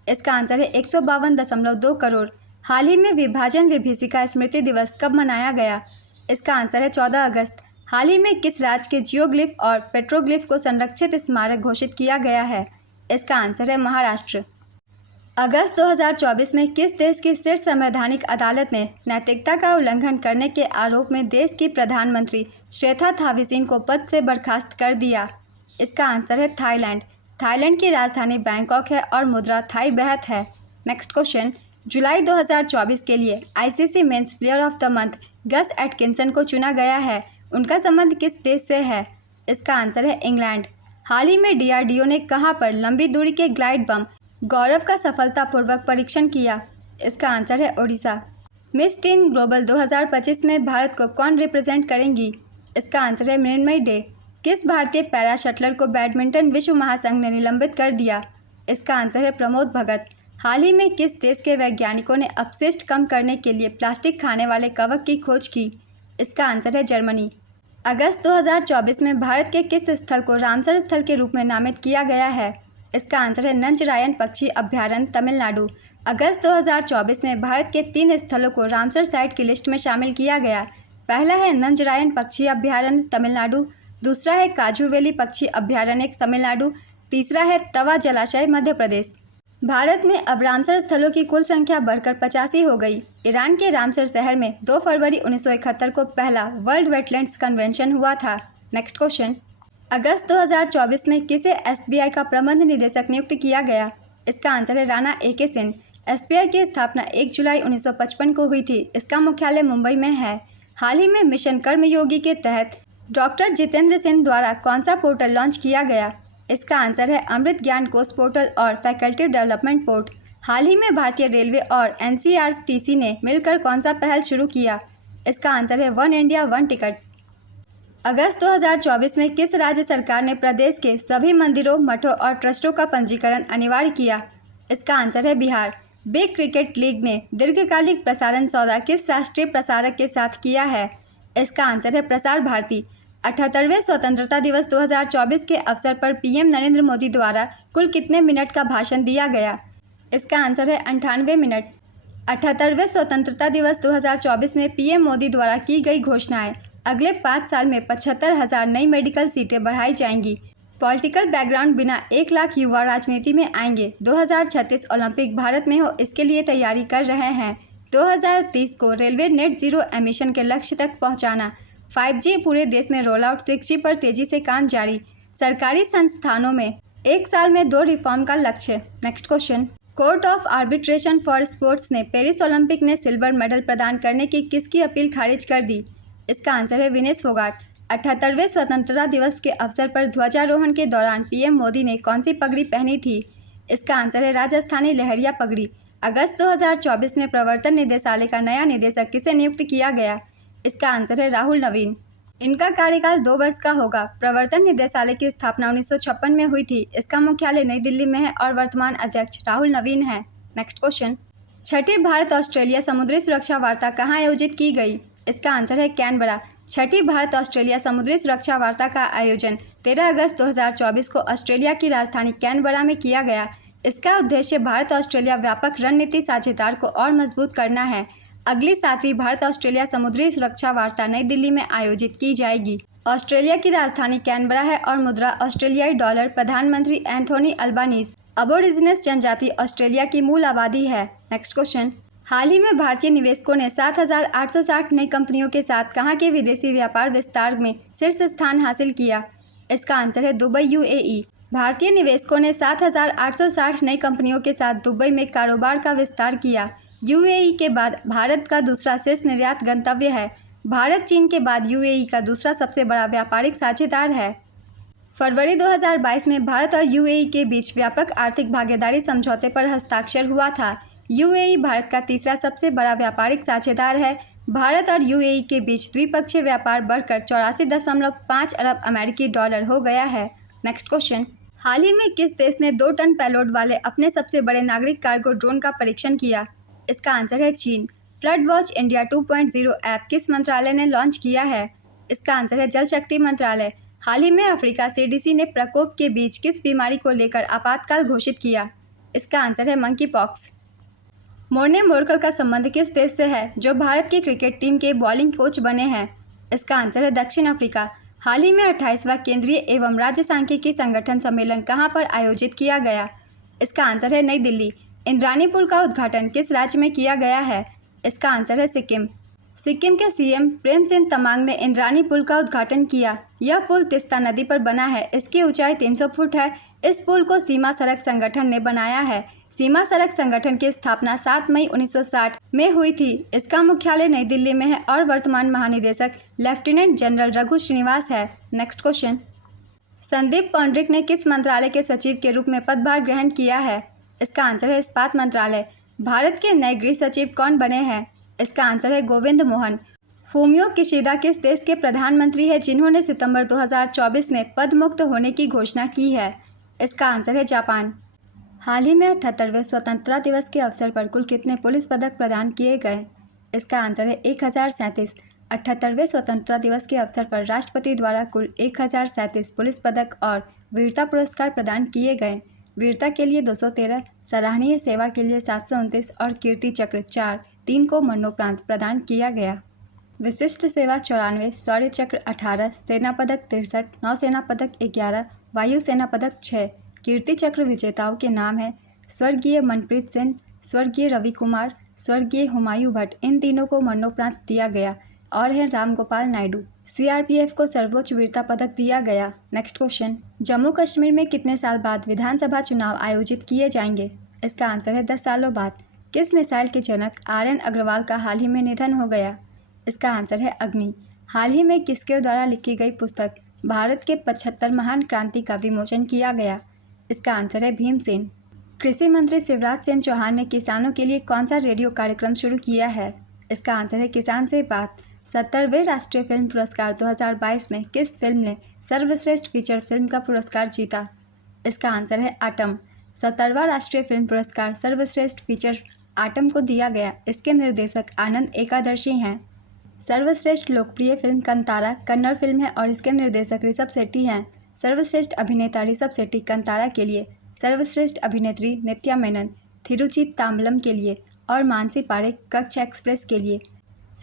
इसका आंसर है 152.2 करोड़। हाल ही में विभाजन विभीषिका स्मृति दिवस कब मनाया गया? इसका आंसर है 14 अगस्त। हाल ही में किस राज्य के जियोग्लिफ और पेट्रोग्लिफ को संरक्षित स्मारक घोषित किया गया है? इसका आंसर है महाराष्ट्र। अगस्त 2024 में किस देश की शीर्ष संवैधानिक अदालत ने नैतिकता का उल्लंघन करने के आरोप में देश की प्रधानमंत्री श्रेथा थाविसिन को पद से बर्खास्त कर दिया? इसका आंसर है थाईलैंड। थाईलैंड की राजधानी बैंकॉक है और मुद्रा थाई बहत है। Next question. जुलाई 2024 के लिए ICC men's player of the month Gus Atkinson को चुना गया है। उनका संबंध किस देश से है? इसका आंसर है इंग्लैंड। हाल ही में DRDO ने कहां पर लंबी दूरी के ग्लाइड बम गौरव का सफलतापूर्वक परीक्षण किया? इसका आंसर है ओडिशा। मिस टीन ग्लोबल 2025 में भारत को कौन रिप्रेजेंट करेंगी? इसका आंसर है मृण्मयी डे। किस भारतीय पैरा शटलर को बैडमिंटन विश्व महासंघ ने निलंबित कर दिया? इसका आंसर है प्रमोद भगत। हाल ही में किस देश के वैज्ञानिकों ने अपशिष्ट कम करने के लिए प्लास्टिक खाने वाले कवक की खोज की? इसका आंसर है जर्मनी। अगस्त 2024 में भारत के किस स्थल को रामसर स्थल के रूप में नामित किया गया है? इसका आंसर है नंजरायण पक्षी अभयारण्य, तमिलनाडु। अगस्त 2024 में भारत के 3 स्थलों को रामसर साइट की लिस्ट में शामिल किया गया। पहला है नंजरायण पक्षी अभयारण्य, तमिलनाडु। दूसरा है काजू वैली पक्षी अभयारण्य, तमिलनाडु। तीसरा है तवा जलाशय, मध्य प्रदेश। भारत में अब रामसर स्थलों की कुल संख्या बढ़कर 85 हो गई। ईरान के रामसर शहर में 2 फरवरी 1971 को पहला वर्ल्ड वेटलैंड्स कन्वेंशन हुआ था। Next question. अगस्त 2024 में किसे SBI का प्रबंध निदेशक नियुक्त किया गया? इसका आंसर है राणा AK सिंह। SBI की स्थापना 1 जुलाई 1955 को हुई थी। इसका मुख्यालय मुंबई में है। हाल ही में मिशन कर्मयोगी के तहत डॉक्टर जितेंद्र सिंह द्वारा कौन सा पोर्टल लॉन्च किया गया? इसका आंसर है अमृत ज्ञान कोष पोर्टल और फैकल्टी डेवलपमेंट पोर्ट। हाल ही में भारतीय रेलवे और NCRTC ने मिलकर कौन सा पहल शुरू किया? इसका आंसर है वन इंडिया वन टिकट। अगस्त 2024 में किस राज्य सरकार ने प्रदेश के सभी मंदिरों, मठों और ट्रस्टों का पंजीकरण अनिवार्य किया? इसका आंसर है बिहार। बिग क्रिकेट लीग ने दीर्घकालिक प्रसारण सौदा किस राष्ट्रीय प्रसारक के साथ किया है? इसका आंसर है प्रसार भारती। 78वें स्वतंत्रता दिवस 2024 के अवसर पर PM नरेंद्र मोदी द्वारा कुल कितने मिनट का भाषण दिया गया? इसका आंसर है 98 मिनट। 78वें स्वतंत्रता दिवस 2024 में पीएम मोदी द्वारा की गई घोषणाएं। अगले 5 साल में 75,000 नई मेडिकल सीटें बढ़ाई जाएंगी। पॉलिटिकल बैकग्राउंड बिना 1 लाख युवा राजनीति में आएंगे। 2036 ओलंपिक भारत में हो, इसके लिए तैयारी कर रहे हैं। 2030 को रेलवे नेट जीरो एमिशन के लक्ष्य तक पहुंचाना। 5G पूरे देश में रोल आउट। 6G पर तेजी से काम जारी। सरकारी संस्थानों में 1 साल में 2 रिफॉर्म का लक्ष्य। Next question. Court of arbitration for sports ने पेरिस ओलंपिक में सिल्वर मेडल प्रदान करने की किसकी अपील खारिज कर दी? इसका आंसर है विनेश फोगाट। 78वें स्वतंत्रता दिवस के अवसर पर ध्वजारोहण के दौरान पीएम मोदी ने कौन सी पगड़ी पहनी थी? इसका आंसर है राजस्थानी लहरिया पगड़ी। अगस्त 2024 में प्रवर्तन निदेशालय का नया निदेशक किसे नियुक्त किया गया? इसका आंसर है राहुल नवीन। इनका कार्यकाल 2 वर्ष का होगा। प्रवर्तन निदेशालय की स्थापना 1956 में हुई थी। इसका मुख्यालय नई दिल्ली में है और वर्तमान अध्यक्ष राहुल नवीन है। Next question. छठी भारत ऑस्ट्रेलिया समुद्री सुरक्षा वार्ता कहाँ आयोजित की गई? इसका आंसर है कैनबरा। छठी भारत ऑस्ट्रेलिया समुद्री सुरक्षा वार्ता का आयोजन 13 अगस्त 2024 को ऑस्ट्रेलिया की राजधानी कैनबरा में किया गया। इसका उद्देश्य भारत ऑस्ट्रेलिया व्यापक रणनीति साझेदार को और मजबूत करना है। अगली 7वीं भारत ऑस्ट्रेलिया समुद्री सुरक्षा वार्ता नई दिल्ली में आयोजित की जाएगी। ऑस्ट्रेलिया की राजधानी कैनबरा है और मुद्रा ऑस्ट्रेलियाई डॉलर। प्रधानमंत्री एंथोनी अल्बानीज। अबोरिजिनस जनजाति ऑस्ट्रेलिया की मूल आबादी है। Next question. हाल ही में भारतीय निवेशकों ने 7,860 नई कंपनियों के साथ कहां के विदेशी व्यापार विस्तार में शीर्ष स्थान हासिल किया? इसका आंसर है दुबई, यूएई। भारतीय निवेशकों ने 7,860 नई कंपनियों के साथ दुबई में कारोबार का विस्तार किया। यूएई के बाद भारत का दूसरा शीर्ष निर्यात गंतव्य है। भारत चीन के बाद यूएई का दूसरा सबसे बड़ा व्यापारिक साझेदार है। फरवरी 2022 में भारत और यूएई के बीच व्यापक आर्थिक भागीदारी समझौते पर हस्ताक्षर हुआ था। यूएई भारत का तीसरा सबसे बड़ा व्यापारिक साझेदार है। भारत और यूएई के बीच द्विपक्षीय व्यापार बढ़कर 84.5 अरब अमेरिकी डॉलर हो गया है। Next question. हाल ही में किस देश ने 2 टन पेलोड वाले अपने सबसे बड़े नागरिक कार्गो ड्रोन का परीक्षण किया? इसका आंसर है चीन। फ्लड वॉच इंडिया 2.0 ऐप किस मंत्रालय ने लॉन्च किया है? इसका आंसर है जल शक्ति मंत्रालय। हाल ही में अफ्रीका सीडीसी ने प्रकोप के बीच किस बीमारी को लेकर आपातकाल घोषित किया? इसका आंसर है मंकी पॉक्स। मोर्ने मोरकल का संबंध किस देश से है जो भारत की क्रिकेट टीम के बॉलिंग कोच बने हैं? इसका आंसर है दक्षिण अफ्रीका। हाल ही में 28वां केंद्रीय एवं राज्य सांख्यिकी संगठन सम्मेलन कहां पर आयोजित किया गया? इसका आंसर है नई दिल्ली। इंद्रानी पुल का उद्घाटन किस राज्य में किया गया है? इसका आंसर है सिक्किम। सिक्किम के सीएम प्रेम सिंह तमांग ने इंद्रानी पुल का उद्घाटन किया। यह पुल तिस्ता नदी पर बना है। इसकी ऊंचाई 300 फुट है। इस पुल को सीमा सड़क संगठन ने बनाया है। सीमा सड़क संगठन की स्थापना 7 मई 1960 में हुई थी। इसका मुख्यालय नई दिल्ली में है और वर्तमान महानिदेशक लेफ्टिनेंट जनरल रघु श्रीनिवास है। Next question. संदीप पौंड्रिक ने किस मंत्रालय के सचिव के रूप में पदभार ग्रहण किया है? इसका आंसर है इस्पात मंत्रालय। भारत के नए गृह सचिव कौन बने हैं? इसका आंसर है गोविंद मोहन। फूमियो किशिदा किस देश के प्रधानमंत्री हैं जिन्होंने सितंबर 2024 में पद मुक्त होने की घोषणा की है? इसका आंसर है जापान। हाल ही में 78वें स्वतंत्रता दिवस के अवसर पर कुल कितने पुलिस पदक प्रदान किए गए? इसका आंसर है 1037। 78वें स्वतंत्रता दिवस के अवसर पर राष्ट्रपति द्वारा कुल 1037 पुलिस पदक और वीरता पुरस्कार प्रदान किए गए। वीरता के लिए 213, सराहनीय सेवा के लिए 729 और कीर्ति चक्र 3 को मरणोपरांत प्रदान किया गया। विशिष्ट सेवा 94, शौर्य चक्र 18, सेना पदक 63, नौसेना पदक 11, वायु सेना पदक 6। कीर्ति चक्र विजेताओं के नाम है स्वर्गीय मनप्रीत सिंह, स्वर्गीय रवि कुमार, स्वर्गीय हुमायूं भट्ट। इन तीनों को मरणोपरांत दिया गया और है राम गोपाल नायडू। सीआरपीएफ को सर्वोच्च वीरता पदक दिया गया। Next question. जम्मू कश्मीर में कितने साल बाद विधानसभा चुनाव आयोजित किए जाएंगे? इसका आंसर है 10 सालों बाद। किस मिसाइल के जनक आर.एन. अग्रवाल का हाल ही में निधन हो गया? इसका आंसर है अग्नि। हाल ही में किसके द्वारा लिखी गई पुस्तक भारत के 75 महान क्रांति का विमोचन किया गया? इसका आंसर है भीमसेन। कृषि मंत्री शिवराज सिंह चौहान ने किसानों के लिए कौन सा रेडियो कार्यक्रम शुरू किया है? इसका आंसर है किसान से बात। 70वें राष्ट्रीय फिल्म पुरस्कार 2022 में किस फिल्म ने सर्वश्रेष्ठ फीचर फिल्म का पुरस्कार जीता? इसका आंसर है आटम। 70वां राष्ट्रीय फिल्म पुरस्कार सर्वश्रेष्ठ फीचर आटम को दिया गया। इसके निर्देशक आनंद एकादशी हैं। सर्वश्रेष्ठ लोकप्रिय फिल्म कंतारा कन्नड़ फिल्म है और इसके निर्देशक ऋषभ शेट्टी हैं। सर्वश्रेष्ठ अभिनेता ऋषभ शेट्टी कंतारा के लिए, सर्वश्रेष्ठ अभिनेत्री नित्या मेनन थिरुचि ताम्बलम के लिए और मानसी पारेख कच्छ एक्सप्रेस के लिए।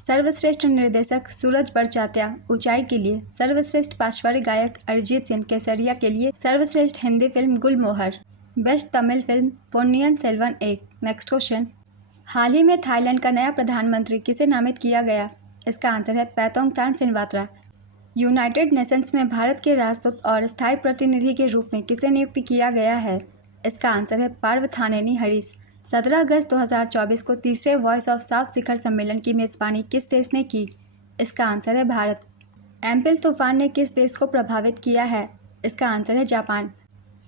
सर्वश्रेष्ठ निर्देशक सूरज बड़जात्या ऊंचाई के लिए। सर्वश्रेष्ठ पार्श्व गायक अरिजीत सिंह केसरिया के लिए। सर्वश्रेष्ठ हिंदी फिल्म गुलमोहर। बेस्ट तमिल फिल्म पोन्नियन सेल्वन एक। नेक्स्ट क्वेश्चन, हाल ही में थाईलैंड का नया प्रधानमंत्री किसे नामित किया गया? इसका आंसर है पैथोंगथान सिनवात्रा। यूनाइटेड नेशंस में भारत के राजदूत और स्थायी प्रतिनिधि के रूप में किसे नियुक्त किया गया है? इसका आंसर है पार्थानेनी हरीश। 17 अगस्त 2024 को तीसरे वॉइस ऑफ साउथ शिखर सम्मेलन की मेजबानी किस देश ने की? इसका आंसर है भारत। एम्पिल तूफान ने किस देश को प्रभावित किया है? इसका आंसर है जापान।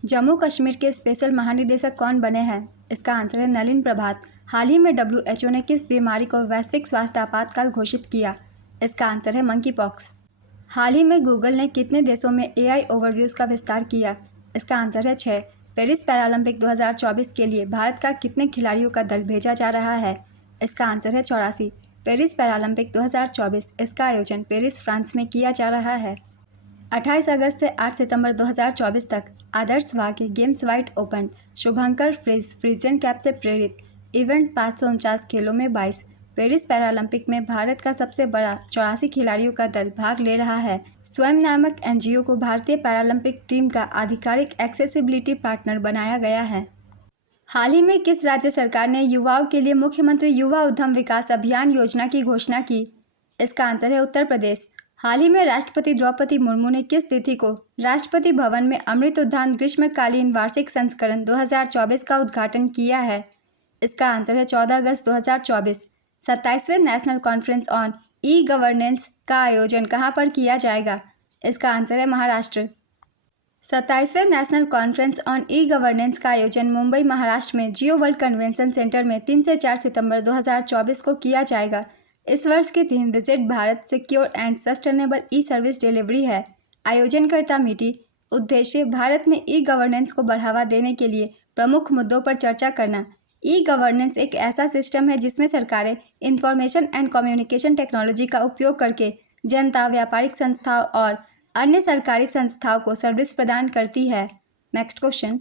जम्मू कश्मीर के स्पेशल महानिदेशक कौन बने हैं? इसका आंसर है नलिन प्रभात। हाल ही में WHO ने किस बीमारी को वैश्विक स्वास्थ्य आपातकाल घोषित किया? इसका आंसर है मंकी पॉक्स। हाल ही में गूगल ने कितने देशों में AI ओवरव्यूज़ का विस्तार किया? इसका आंसर है 6। पेरिस पैरालंपिक 2024 के लिए भारत का कितने खिलाड़ियों का दल भेजा जा रहा है? इसका आंसर है 84। पेरिस पैरालंपिक 2024 इसका आयोजन पेरिस फ्रांस में किया जा रहा है। 28 अगस्त से 8 सितंबर 2024 तक आदर्श वाक्य गेम्स वाइड ओपन शुभंकर फ्रीजियन कैप से प्रेरित इवेंट 549 खेलों में 22। पेरिस पैरालंपिक में भारत का सबसे बड़ा 84 खिलाड़ियों का दल भाग ले रहा है। स्वयं नामक NGO को भारतीय पैरालंपिक टीम का आधिकारिक एक्सेसिबिलिटी पार्टनर बनाया गया है। हाल ही में किस राज्य सरकार ने युवाओं के लिए मुख्यमंत्री युवा उद्यम विकास अभियान योजना की घोषणा की? इसका आंसर है उत्तर प्रदेश। हाल ही में राष्ट्रपति द्रौपदी मुर्मू ने किस तिथि को राष्ट्रपति भवन में अमृत उद्यान ग्रीष्मकालीन वार्षिक संस्करण 2024 का उद्घाटन किया है? इसका आंसर है 14 अगस्त 2024। 27वें नेशनल कॉन्फ्रेंस ऑन ई-गवर्नेंस का आयोजन कहां पर किया जाएगा? इसका आंसर है महाराष्ट्र। 27वें नेशनल कॉन्फ्रेंस ऑन ई-गवर्नेंस का आयोजन मुंबई महाराष्ट्र में जियो वर्ल्ड कन्वेंशन सेंटर में 3 से 4 सितंबर 2024 को किया जाएगा। इस वर्ष की theme visit Bharat secure and sustainable E service delivery है। आयोजनकर्ता मीटी उद्देश्य भारत में ई गवर्नेंस को बढ़ावा देने के लिए प्रमुख मुद्दों पर चर्चा करना। ई गवर्नेंस एक ऐसा सिस्टम है जिसमें सरकारें इंफॉर्मेशन एंड कम्युनिकेशन टेक्नोलॉजी का उपयोग करके जनता, व्यापारिक संस्थाओं और अन्य सरकारी संस्थाओं को सर्विस प्रदान करती है। नेक्स्ट क्वेश्चन,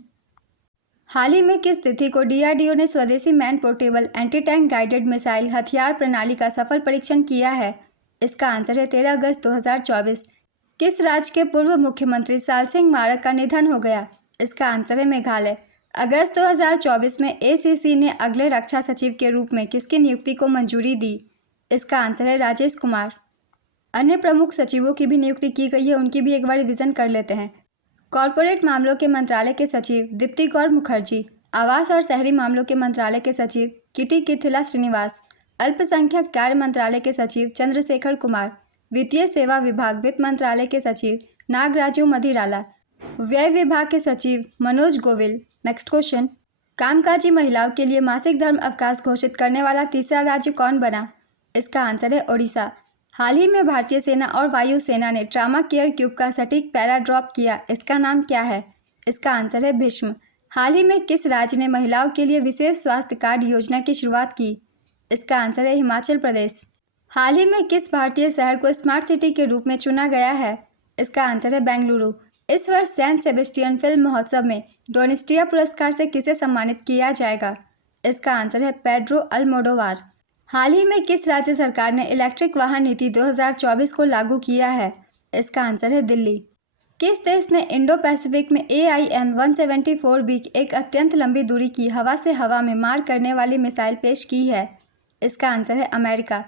हाल ही में किस तिथि को DRDO ने स्वदेशी man portable anti tank guided missile हथियार प्रणाली का सफल परीक्षण किया है? इसका आंसर है 13 अगस्त 2024। किस राज्य के पूर्व मुख्यमंत्री साल सिंह मारक का निधन हो गया? इसका आंसर है मेघालय। अगस्त 2024 में ACC ने अगले रक्षा सचिव के रूप में किसकी नियुक्ति को मंजूरी दी? इसका आंसर है राजेश कुमार। अन्य प्रमुख सचिवों की भी नियुक्ति की गई है, उनकी भी एक बार रिवीजन कर लेते हैं। कॉरपोरेट मामलों के मंत्रालय के सचिव दीप्ति गौर मुखर्जी, आवास और शहरी मामलों के मंत्रालय के सचिव किटी किथिला श्रीनिवास, अल्पसंख्यक कार्य मंत्रालय के सचिव चंद्रशेखर कुमार, वित्तीय सेवा विभाग वित्त मंत्रालय के सचिव नागराजू मधिराला, व्यय विभाग के सचिव मनोज गोविल। नेक्स्ट क्वेश्चन, कामकाजी महिलाओं के लिए मासिक धर्म अवकाश घोषित करने वाला तीसरा राज्य कौन बना? इसका आंसर है ओडिशा। हाल ही में भारतीय सेना और वायुसेना ने ट्रामा केयर क्यूब का सटीक पैरा ड्रॉप किया, इसका नाम क्या है? इसका आंसर है भीष्म। हाल ही में किस राज्य ने महिलाओं के लिए विशेष स्वास्थ्य कार्ड योजना की शुरुआत की? इसका आंसर है हिमाचल प्रदेश। हाल ही में किस भारतीय शहर को स्मार्ट सिटी के रूप में चुना गया है? इसका आंसर है बेंगलुरु। इस वर्ष सेंट सेबेस्टियन फिल्म महोत्सव में डोनिस्टिया पुरस्कार से किसे सम्मानित किया जाएगा? इसका आंसर है पेड्रो अल्मोडोवार। हाल ही में किस राज्य सरकार ने इलेक्ट्रिक वाहन नीति 2024 को लागू किया है? इसका आंसर है दिल्ली। किस देश ने इंडो पैसिफिक में AIM 174B एक अत्यंत लंबी दूरी की हवा से हवा में मार करने वाली मिसाइल पेश की है? इसका आंसर है अमेरिका।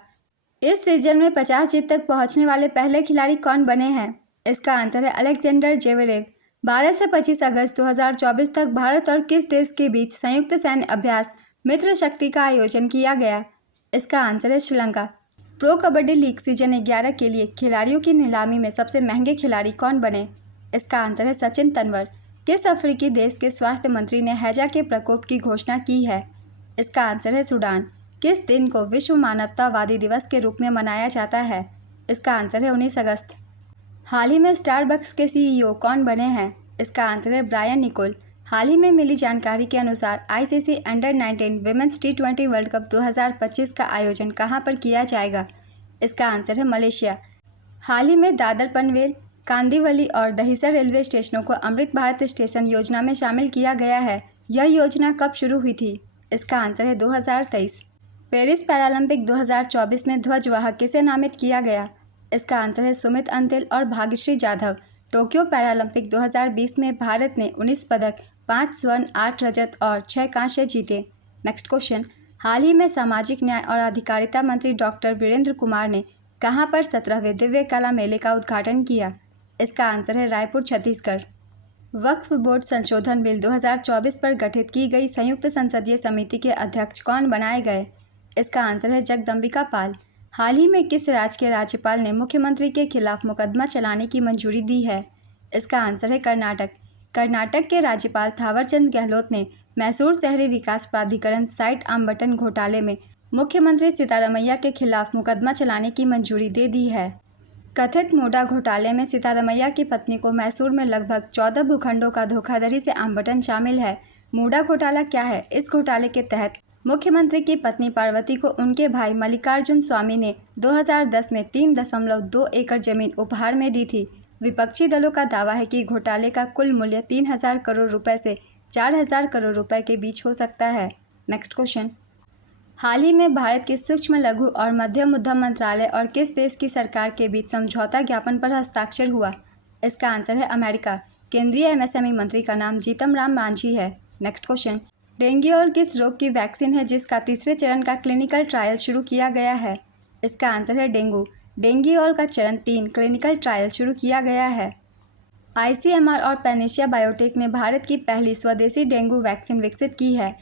इस सीजन में 50 जीत तक पहुंचने वाले पहले खिलाड़ी कौन बने हैं? इसका आंसर है अलेक्जेंडर जेवेरेव। 12 से 25 अगस्त 2024 तक भारत और किस देश के बीच संयुक्त सैन्य अभ्यास मित्र शक्ति का आयोजन किया गया? इसका आंसर है Sri Lanka. Pro kabaddi league season 11 के लिए खिलाड़ियों की नीलामी में सबसे महंगे खिलाड़ी कौन बने? इसका आंसर है सचिन तंवर। किस अफ्रीकी देश के स्वास्थ्य मंत्री ने हैजा के प्रकोप की घोषणा की है? इसका आंसर है सूडान। किस दिन को विश्व मानवतावादी दिवस के रूप में मनाया जाता है? इसका आंसर है 19 अगस्त। हाल ही में स्टारबक्स के CEO कौन बने हैं? इसका आंसर है ब्रायन निकोल। हाल ही में मिली जानकारी के अनुसार ICC under-19 women's T20 world cup 2025 का आयोजन कहां पर किया जाएगा? इसका आंसर है मलेशिया। हाल ही में दादर पनवेल, कांदीवली और दहिसर रेलवे स्टेशनों को अमृत भारत स्टेशन योजना में शामिल किया गया है। यह योजना कब शुरू हुई थी? इसका आंसर है 2023। पेरिस पैरालंपिक 2024 में ध्वजवाहक किसे नामित किया गया? इसका आंसर है सुमित अंतिल और भाग्यश्री जाधव। टोक्यो पैरालंपिक 2020 में भारत ने 19 पदक, 5 स्वर्ण, 8 रजत और 6 कांस्य जीते। नेक्स्ट क्वेश्चन, हाल ही में सामाजिक न्याय और अधिकारिता मंत्री डॉक्टर वीरेंद्र कुमार ने कहां पर 17वें दिव्य कला मेले का उद्घाटन किया? इसका आंसर है रायपुर, छत्तीसगढ़। वक्फ बोर्ड संशोधन बिल 2024 पर गठित की गई संयुक्त संसदीय समिति के अध्यक्ष कौन बनाए गए? इसका आंसर है जगदम्बिका पाल। हाल ही में किस राज्य के राज्यपाल ने मुख्यमंत्री के खिलाफ मुकदमा चलाने की मंजूरी दी है? इसका आंसर है कर्नाटक। कर्नाटक के राज्यपाल थावरचंद गहलोत ने मैसूर शहरी विकास प्राधिकरण साइट आवंटन घोटाले में मुख्यमंत्री सिद्धारमैया के खिलाफ मुकदमा चलाने की मंजूरी दे दी है। कथित मोडा घोटाले में सिद्धारमैया की पत्नी को मैसूर में लगभग 14 भूखंडों का धोखाधड़ी से आवंटन शामिल है। मोडा घोटाला क्या है? इस घोटाले के तहत मुख्यमंत्री की पत्नी पार्वती को उनके भाई मल्लिकार्जुन स्वामी ने 2010 में 3.2 एकड़ जमीन उपहार में दी थी। विपक्षी दलों का दावा है कि घोटाले का कुल मूल्य 3,000 करोड़ रुपए से 4,000 करोड़ रुपए के बीच हो सकता है। नेक्स्ट क्वेश्चन, हाल ही में भारत के सूक्ष्म लघु और मध्यम उद्यम मंत्रालय और किस देश की सरकार के बीच समझौता ज्ञापन पर हस्ताक्षर हुआ? इसका आंसर है अमेरिका। केंद्रीय एमएसएमई मंत्री का नाम जीतन राम मांझी है। नेक्स्ट क्वेश्चन, डेंगू किस रोग की वैक्सीन है जिसका तीसरे चरण का क्लिनिकल ट्रायल शुरू किया गया है? इसका आंसर है डेंगू। डेंगू का चरण 3 क्लिनिकल ट्रायल शुरू किया गया है। आईसीएमआर और पैनेशिया बायोटेक ने भारत की पहली स्वदेशी डेंगू वैक्सीन विकसित की है।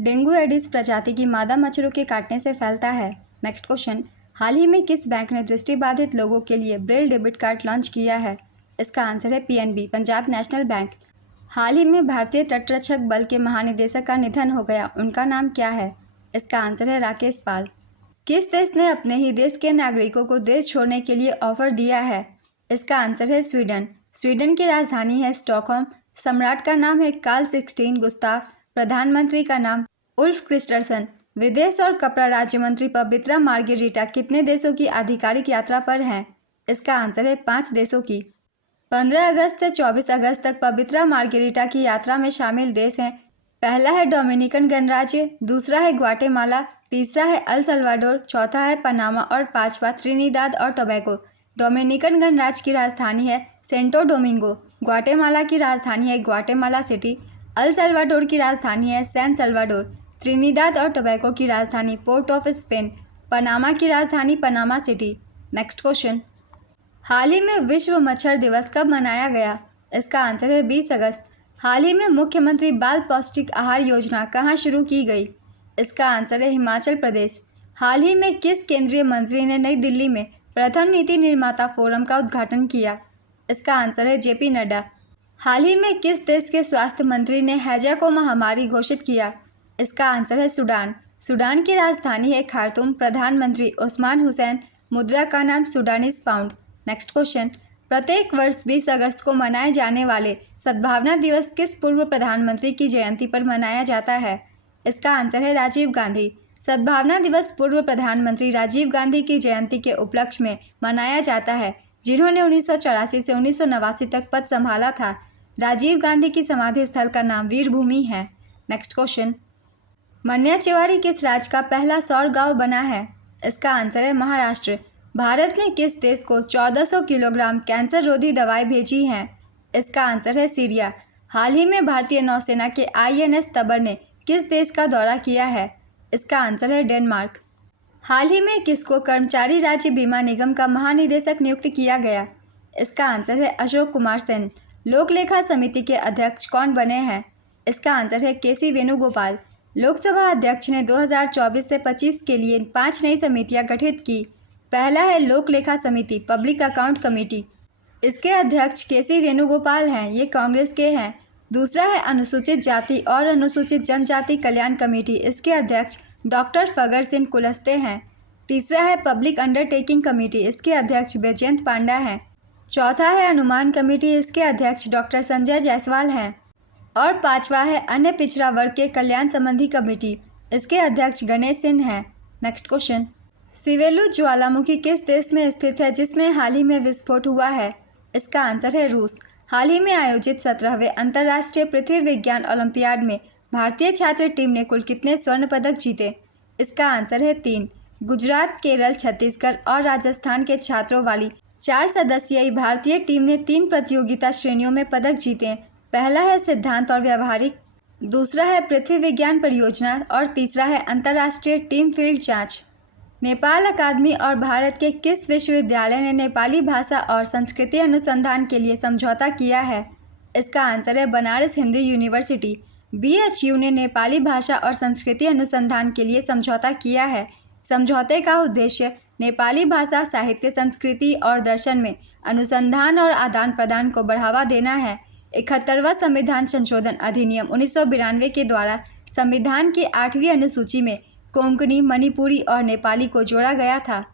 डेंगू एडिस प्रजाति की मादा मच्छरों के काटने से फैलता है। नेक्स्ट क्वेश्चन, हाल ही में किस बैंक ने दृष्टिबाधित लोगों के लिए ब्रेल डेबिट कार्ड लॉन्च किया है? इसका आंसर है पीएनबी, पंजाब नेशनल बैंक। हाल ही में भारतीय तटरक्षक बल के महानिदेशक का निधन हो गया, उनका नाम क्या है? इसका आंसर है राकेश पाल। किस देश ने अपने ही देश के नागरिकों को देश छोड़ने के लिए ऑफर दिया है? इसका आंसर है स्वीडन। स्वीडन की राजधानी है स्टॉकहोम। सम्राट का नाम है कार्ल 16 गुस्ताव। प्रधानमंत्री का नाम उल्फ क्रिस्टरसन। विदेश और कपड़ा राज्य मंत्री पवित्रा मार्गेरिटा कितने देशों की आधिकारिक यात्रा पर हैं? इसका आंसर है 5 देशों की। 15 अगस्त से 24 अगस्त तक पवित्रा मार्गेरिटा की यात्रा में शामिल देश हैं। पहला है डोमिनिकन गणराज्य, दूसरा है ग्वाटेमाला, तीसरा है अल सल्वाडोर, चौथा है पनामा और पांचवा त्रिनिदाद और टोबैगो। डोमिनिकन गणराज्य की राजधानी है सेंटो डोमिंगो। ग्वाटेमाला की राजधानी है ग्वाटेमाला सिटी। अल सल्वाडोर की राजधानी है सैन सल्वाडोर। त्रिनिदाद और टोबैगो की राजधानी पोर्ट ऑफ स्पेन। पनामा की राजधानी पनामा सिटी। नेक्स्ट क्वेश्चन, हाल ही में विश्व मच्छर दिवस कब मनाया गया? इसका आंसर है 20 अगस्त। हाल ही में मुख्यमंत्री बाल पौष्टिक आहार योजना कहाँ शुरू की गई? इसका आंसर है हिमाचल प्रदेश। हाल ही में किस केंद्रीय मंत्री ने नई दिल्ली में प्रथम नीति निर्माता फोरम का उद्घाटन किया? इसका आंसर है जेपी नड्डा। हाल ही में किस देश के स्वास्थ्य मंत्री ने हैजा को महामारी घोषित किया? इसका आंसर है सूडान। सूडान की राजधानी है खार्तूम। प्रधानमंत्री ओस्मान हुसैन। मुद्रा का नाम सूडानीज पाउंड। नेक्स्ट क्वेश्चन, प्रत्येक वर्ष 20 अगस्त को मनाए जाने वाले सद्भावना दिवस किस पूर्व प्रधानमंत्री की जयंती पर मनाया जाता है? इसका आंसर है राजीव गांधी। सद्भावना दिवस पूर्व प्रधानमंत्री राजीव गांधी की जयंती के उपलक्ष्य में मनाया जाता है, जिन्होंने 1984 से 1989 तक पद संभाला था। राजीव गांधी की समाधि स्थल का नाम वीरभूमि है। नेक्स्ट क्वेश्चन, मन्याचेवाड़ी किस राज्य का पहला सौर गांव बना है? इसका आंसर है महाराष्ट्र। भारत ने किस देश को 1400 किलोग्राम कैंसर रोधी दवाएं भेजी हैं? इसका आंसर है सीरिया। हाल ही में भारतीय नौसेना के आईएनएस तबर ने किस देश का दौरा किया है? इसका आंसर है डेनमार्क। हाल ही में किसको कर्मचारी राज्य बीमा निगम का महानिदेशक नियुक्त किया गया? इसका आंसर है अशोक कुमार सेन। लोक लेखा समिति के अध्यक्ष कौन बने हैं? इसका आंसर है केसी वेणुगोपाल। लोकसभा अध्यक्ष ने 2024 से 25 के लिए 5 नई समितियां गठित की। पहला है लोक लेखा समिति, पब्लिक अकाउंट कमेटी। इसके अध्यक्ष केसी वेणुगोपाल हैं, ये कांग्रेस के हैं। दूसरा है अनुसूचित जाति और अनुसूचित जनजाति कल्याण कमेटी। इसके अध्यक्ष डॉक्टर फगर सिंह कुलस्ते हैं। तीसरा है पब्लिक अंडरटेकिंग कमेटी। इसके अध्यक्ष बैजयंत पांडा हैं। चौथा है अनुमान कमेटी। इसके अध्यक्ष डॉक्टर संजय जायसवाल हैं। और पांचवा है अन्य पिछड़ा वर्ग के कल्याण संबंधी कमेटी। इसके अध्यक्ष गणेश सिंह हैं। नेक्स्ट क्वेश्चन, सिवेलू ज्वालामुखी किस देश में स्थित है जिसमें हाल ही में विस्फोट हुआ है? इसका आंसर है रूस। हाल ही में आयोजित 17वें अंतर्राष्ट्रीय पृथ्वी विज्ञान ओलंपियाड में भारतीय छात्र टीम ने कुल कितने स्वर्ण पदक जीते? इसका आंसर है 3। गुजरात, केरल, छत्तीसगढ़ और राजस्थान के छात्रों वाली 4 सदस्यीय भारतीय टीम ने 3 प्रतियोगिता श्रेणियों में पदक जीते। पहला है सिद्धांत और व्यावहारिक, दूसरा है पृथ्वी विज्ञान परियोजना और तीसरा है अंतर्राष्ट्रीय टीम फील्ड जांच। नेपाल अकादमी और भारत के किस विश्वविद्यालय ने नेपाली भाषा और संस्कृति अनुसंधान के लिए समझौता किया है? इसका आंसर है बनारस हिंदू यूनिवर्सिटी। BHU ने नेपाली भाषा और संस्कृति अनुसंधान के लिए समझौता किया है। समझौते का उद्देश्य नेपाली भाषा, साहित्य, संस्कृति और दर्शन में अनुसंधान और आदान प्रदान को बढ़ावा देना है। 71वां संविधान संशोधन अधिनियम 1992 के द्वारा संविधान की 8वीं अनुसूची में कोंकणी, मणिपुरी और नेपाली को जोड़ा गया था।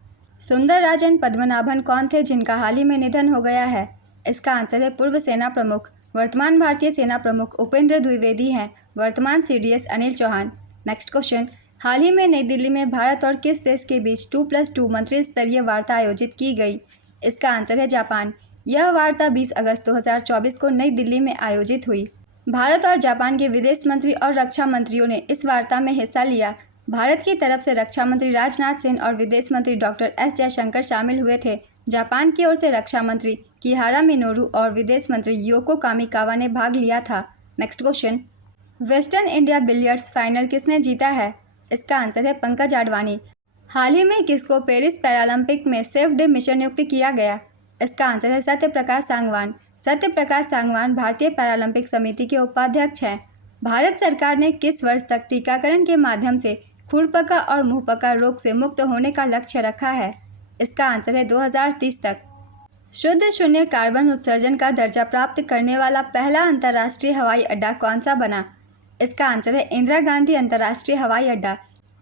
सुंदरराजन पद्मनाभन कौन थे जिनका हाल ही में निधन हो गया है? इसका आंसर है पूर्व सेना प्रमुख। वर्तमान भारतीय सेना प्रमुख उपेंद्र द्विवेदी हैं। वर्तमान CDS Anil Chauhan. Next question, हाल ही में नई दिल्ली में भारत और किस देश के बीच 2+2 मंत्री स्तरीय वार्ता आयोजित की गई? इसका आंसर है जापान। यह वार्ता 20 अगस्त 2024 को नई दिल्ली में आयोजित हुई। भारत और जापान के विदेश मंत्री और रक्षा मंत्रियों ने इस वार्ता में हिस्सा लिया। भारत की तरफ से रक्षा मंत्री राजनाथ सिंह और विदेश मंत्री डॉक्टर S जयशंकर शामिल हुए थे। जापान की ओर से रक्षा मंत्री किहारा मिनोरू और विदेश मंत्री योको कामिकावा ने भाग लिया था। Next question, western India billiards final किसने जीता है? इसका आंसर है पंकज आडवाणी। हाल ही में किसको पेरिस पैरालंपिक में सेफ डे मिशन नियुक्त किया गया? इसका आंसर है सत्यप्रकाश सांगवान। सत्यप्रकाश सांगवान भारतीय पैरालंपिक समिति के उपाध्यक्ष हैं। भारत सरकार ने किस वर्ष तक टीकाकरण के माध्यम से खुरपका और मुंहपका रोग से मुक्त होने का लक्ष्य रखा है? इसका आंसर है 2030 तक। शुद्ध शून्य कार्बन उत्सर्जन का दर्जा प्राप्त करने वाला पहला अंतर्राष्ट्रीय हवाई अड्डा कौन सा बना? इसका आंसर है इंदिरा गांधी अंतर्राष्ट्रीय हवाई अड्डा।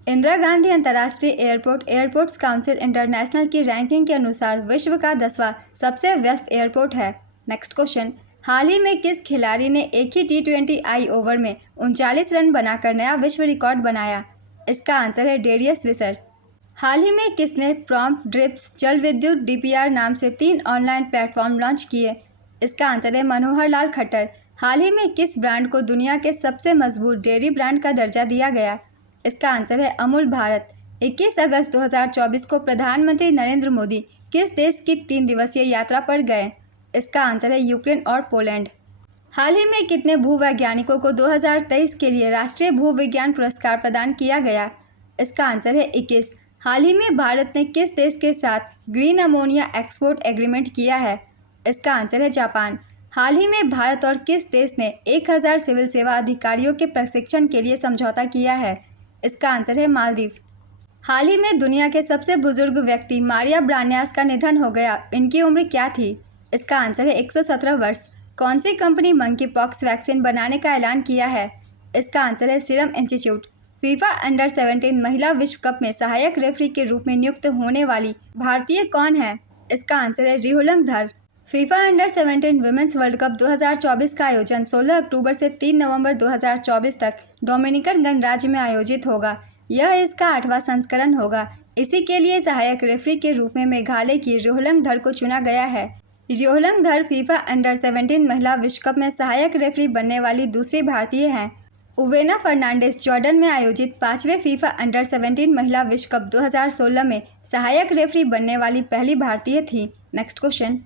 इंदिरा गांधी अंतर्राष्ट्रीय एयरपोर्ट एयरपोर्ट्स काउंसिल इंटरनेशनल की रैंकिंग के अनुसार विश्व का 10वां सबसे व्यस्त एयरपोर्ट है। नेक्स्ट क्वेश्चन, हाल ही में किस खिलाड़ी ने एक ही T20I ओवर में 39 रन बनाकर नया विश्व रिकॉर्ड बनाया? इसका आंसर है डेरियस विसर। हाल ही में किसने प्रॉम्प्ट, ड्रिप्स, जल विद्युत, DPR नाम से 3 ऑनलाइन प्लेटफॉर्म लॉन्च किए? इसका आंसर है मनोहर लाल खट्टर। हाल ही में किस ब्रांड को दुनिया के सबसे मजबूत डेयरी ब्रांड का दर्जा दिया गया? इसका आंसर है अमूल भारत। 21 अगस्त 2024 को प्रधानमंत्री नरेंद्र मोदी किस देश की 3 दिवसीय यात्रा पर गए? इसका आंसर है यूक्रेन और पोलैंड। हाल ही में कितने भूवैज्ञानिकों को 2023 के लिए राष्ट्रीय भूविज्ञान पुरस्कार प्रदान किया गया? इसका आंसर है 21। हाल ही में भारत ने किस देश के साथ ग्रीन अमोनिया एक्सपोर्ट एग्रीमेंट किया है? इसका आंसर है जापान। हाल ही में भारत और किस देश ने 1000 सिविल सेवा अधिकारियों के प्रशिक्षण के लिए समझौता किया है? इसका आंसर है मालदीव। हाल ही में दुनिया के सबसे बुजुर्ग व्यक्ति मारिया ब्रान्यास का निधन हो गया। इनकी उम्र क्या थी? इसका आंसर है 117 वर्ष। कौन सी कंपनी मंकी पॉक्स वैक्सीन बनाने का ऐलान किया है? इसका आंसर है सीरम इंस्टीट्यूट। फीफा अंडर 17 महिला विश्व कप में सहायक रेफरी के रूप में नियुक्त होने वाली भारतीय कौन है? इसका आंसर है रिहोलंग धर। FIFA under 17 women's world cup 2024 का आयोजन 16 अक्टूबर से 3 नवंबर 2024 तक डोमिनिकन गणराज्य में आयोजित होगा। यह इसका 8वां संस्करण होगा। इसी के लिए सहायक रेफरी के रूप में मेघालय की रिहोलंग धर को चुना गया है। रिहोलंग धर फीफा अंडर 17 महिला विश्व कप में सहायक रेफरी बनने वाली दूसरी भारतीय हैं। उवेना फर्नांडिस जॉर्डन में आयोजित 5वें फीफा अंडर 17 महिला विश्व कप 2016 में सहायक रेफरी बनने वाली पहली भारतीय थी। नेक्स्ट क्वेश्चन,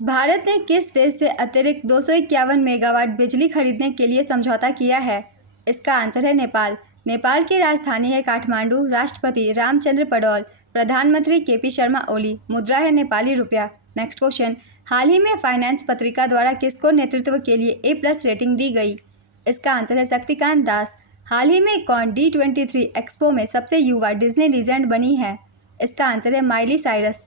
भारत ने किस देश से अतिरिक्त 251 मेगावाट बिजली खरीदने के लिए समझौता किया है? इसका आंसर है नेपाल। नेपाल की राजधानी है काठमांडू। राष्ट्रपति रामचंद्र पडौल, प्रधानमंत्री KP शर्मा ओली। मुद्रा है नेपाली रुपया। नेक्स्ट क्वेश्चन, हाल ही में फाइनेंस पत्रिका द्वारा किसको नेतृत्व के लिए A+ रेटिंग दी गई? इसका आंसर है शक्तिकांत दास। हाल ही में कौन D23 एक्सपो में सबसे युवा डिज्नी लीजेंड बनी है? इसका आंसर है माइली साइरस।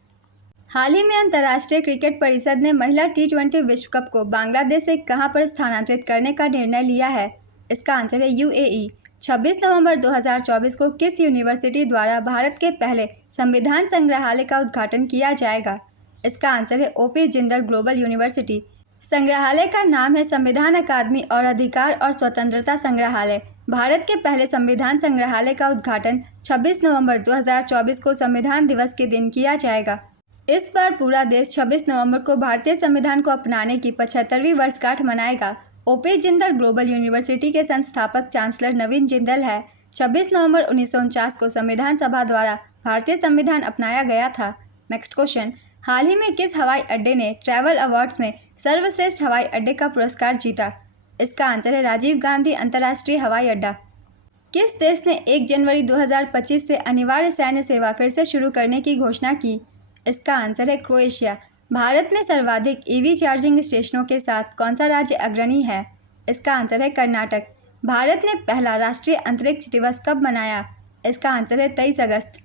हाल ही में अंतर्राष्ट्रीय क्रिकेट परिषद ने महिला T20 विश्व कप को बांग्लादेश से कहां पर स्थानांतरित करने का निर्णय लिया है? इसका आंसर है UAE। 26 नवंबर 2024 को किस यूनिवर्सिटी द्वारा भारत के पहले संविधान संग्रहालय का उद्घाटन किया जाएगा? इसका आंसर है OP जिंदल ग्लोबल यूनिवर्सिटी। संग्रहालय का नाम है संविधान अकादमी और अधिकार और स्वतंत्रता संग्रहालय। भारत के पहले संविधान संग्रहालय का उद्घाटन 26 नवंबर 2024 को संविधान दिवस के दिन किया जाएगा। इस बार पूरा देश 26 नवंबर को भारतीय संविधान को अपनाने की 75वीं वर्षगांठ मनाएगा। OP जिंदल ग्लोबल यूनिवर्सिटी के संस्थापक चांसलर नवीन जिंदल है। 26 नवंबर 1949 को संविधान सभा द्वारा भारतीय संविधान अपनाया गया था। नेक्स्ट क्वेश्चन, हाल ही में किस हवाई अड्डे ने ट्रैवल अवार्ड्स में सर्वश्रेष्ठ हवाई अड्डे का पुरस्कार जीता? इसका आंसर है राजीव गांधी अंतर्राष्ट्रीय हवाई अड्डा। किस देश ने 1 जनवरी 2025 से अनिवार्य सैन्य सेवा फिर से शुरू करने की घोषणा की? इसका आंसर है क्रोएशिया। भारत में सर्वाधिक ईवी चार्जिंग स्टेशनों के साथ कौन सा राज्य अग्रणी है? इसका आंसर है कर्नाटक। भारत ने पहला राष्ट्रीय अंतरिक्ष दिवस कब मनाया? इसका आंसर है 23 अगस्त।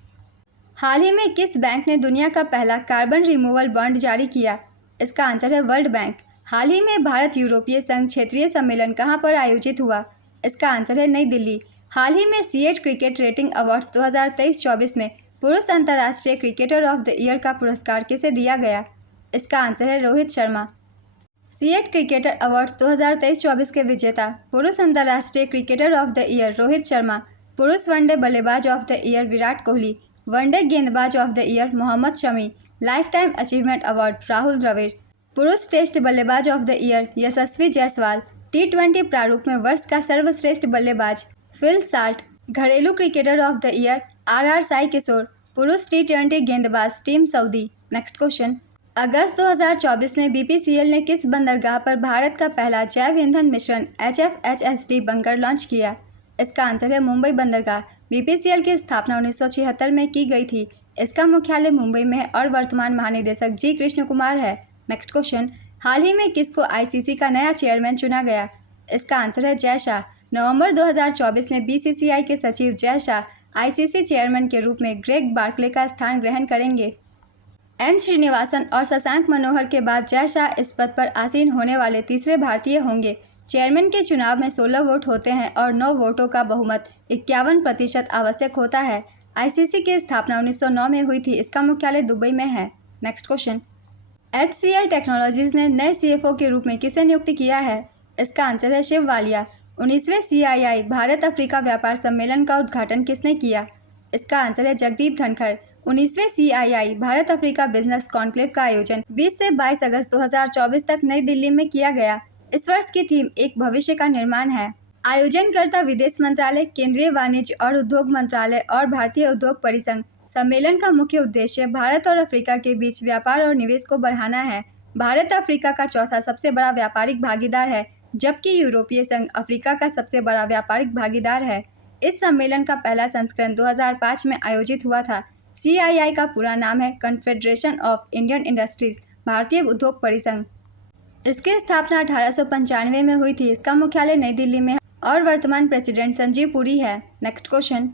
हाल ही में किस बैंक ने दुनिया का पहला कार्बन रिमूवल बॉन्ड जारी किया? इसका आंसर है वर्ल्ड बैंक। हाल ही में भारत यूरोपीय संघ क्षेत्रीय सम्मेलन कहाँ पर आयोजित हुआ? इसका आंसर है नई दिल्ली। हाल ही में सीएट क्रिकेट रेटिंग अवार्ड्स 2023-24 में पुरुष अंतर्राष्ट्रीय क्रिकेटर ऑफ द ईयर का पुरस्कार किसे दिया गया? इसका आंसर है रोहित शर्मा। सीएट क्रिकेटर अवार्ड्स 2023-24 के विजेता पुरुष अंतर्राष्ट्रीय cricketer of the year Rohit Sharma, पुरुष वनडे बल्लेबाज of the year Virat Kohli, one day गेंदबाज of the year Mohammed Shami, life time achievement award Rahul Dravid, पुरुष टेस्ट बल्लेबाज of the year Yashasvi Jaiswal, T20 प्रारूप में वर्ष का सर्वश्रेष्ठ बल्लेबाज फिल साल्ट, घरेलू cricketer of the year RR Sai Kishore, पुरुष T20 गेंदबाज टीम सऊदी। नेक्स्ट क्वेश्चन, अगस्त 2024 में BPCL ने किस बंदरगाह पर भारत का पहला जैव ईंधन मिश्रण HFHSD बंकर लॉन्च किया? इसका आंसर है मुंबई बंदरगाह। BPCL की स्थापना 1976 में की गई थी। इसका मुख्यालय मुंबई में है और वर्तमान महानिदेशक जी कृष्ण कुमार है। नेक्स्ट क्वेश्चन, हाल ही में किसको ICC का नया चेयरमैन चुना गया? इसका आंसर है जय शाह। नवंबर 2024 में BCCI के सचिव जय शाह ICC चेयरमैन के रूप में ग्रेग बार्कले का स्थान ग्रहण करेंगे। N श्रीनिवासन और शशांक मनोहर के बाद जय शाह इस पद पर आसीन होने वाले तीसरे भारतीय होंगे। चेयरमैन के चुनाव में 16 वोट होते हैं और 9 वोटों का बहुमत 51% आवश्यक होता है। ICC की स्थापना 1909 में हुई थी। इसका मुख्यालय दुबई में है। नेक्स्ट क्वेश्चन, HCL टेक्नोलॉजीज ने नए CFO के रूप में किसे नियुक्त किया है? इसका आंसर है शिव वालिया। 19वें CII भारत अफ्रीका व्यापार सम्मेलन का उद्घाटन किसने किया? इसका आंसर है जगदीप धनखड़। 19वें CII Bharat Africa business conclave का आयोजन 20 से 22 अगस्त 2024 तक नई दिल्ली में किया गया। इस वर्ष की थीम एक भविष्य का निर्माण है। आयोजनकर्ता विदेश मंत्रालय, केंद्रीय वाणिज्य और उद्योग मंत्रालय और भारतीय उद्योग परिसंघ। सम्मेलन का मुख्य उद्देश्य भारत और अफ्रीका के बीच व्यापार और निवेश को बढ़ाना है। भारत अफ्रीका का चौथा सबसे बड़ा व्यापारिक भागीदार है, जबकि यूरोपीय संघ अफ्रीका का सबसे बड़ा व्यापारिक भागीदार है। इस सम्मेलन का पहला संस्करण 2005 में आयोजित हुआ था। CII का पूरा नाम है कॉन्फेडरेशन ऑफ इंडियन इंडस्ट्रीज, भारतीय उद्योग परिसंघ। इसकी स्थापना 1895 में हुई थी। इसका मुख्यालय नई दिल्ली में है और वर्तमान प्रेसिडेंट संजीव पुरी है। नेक्स्ट क्वेश्चन,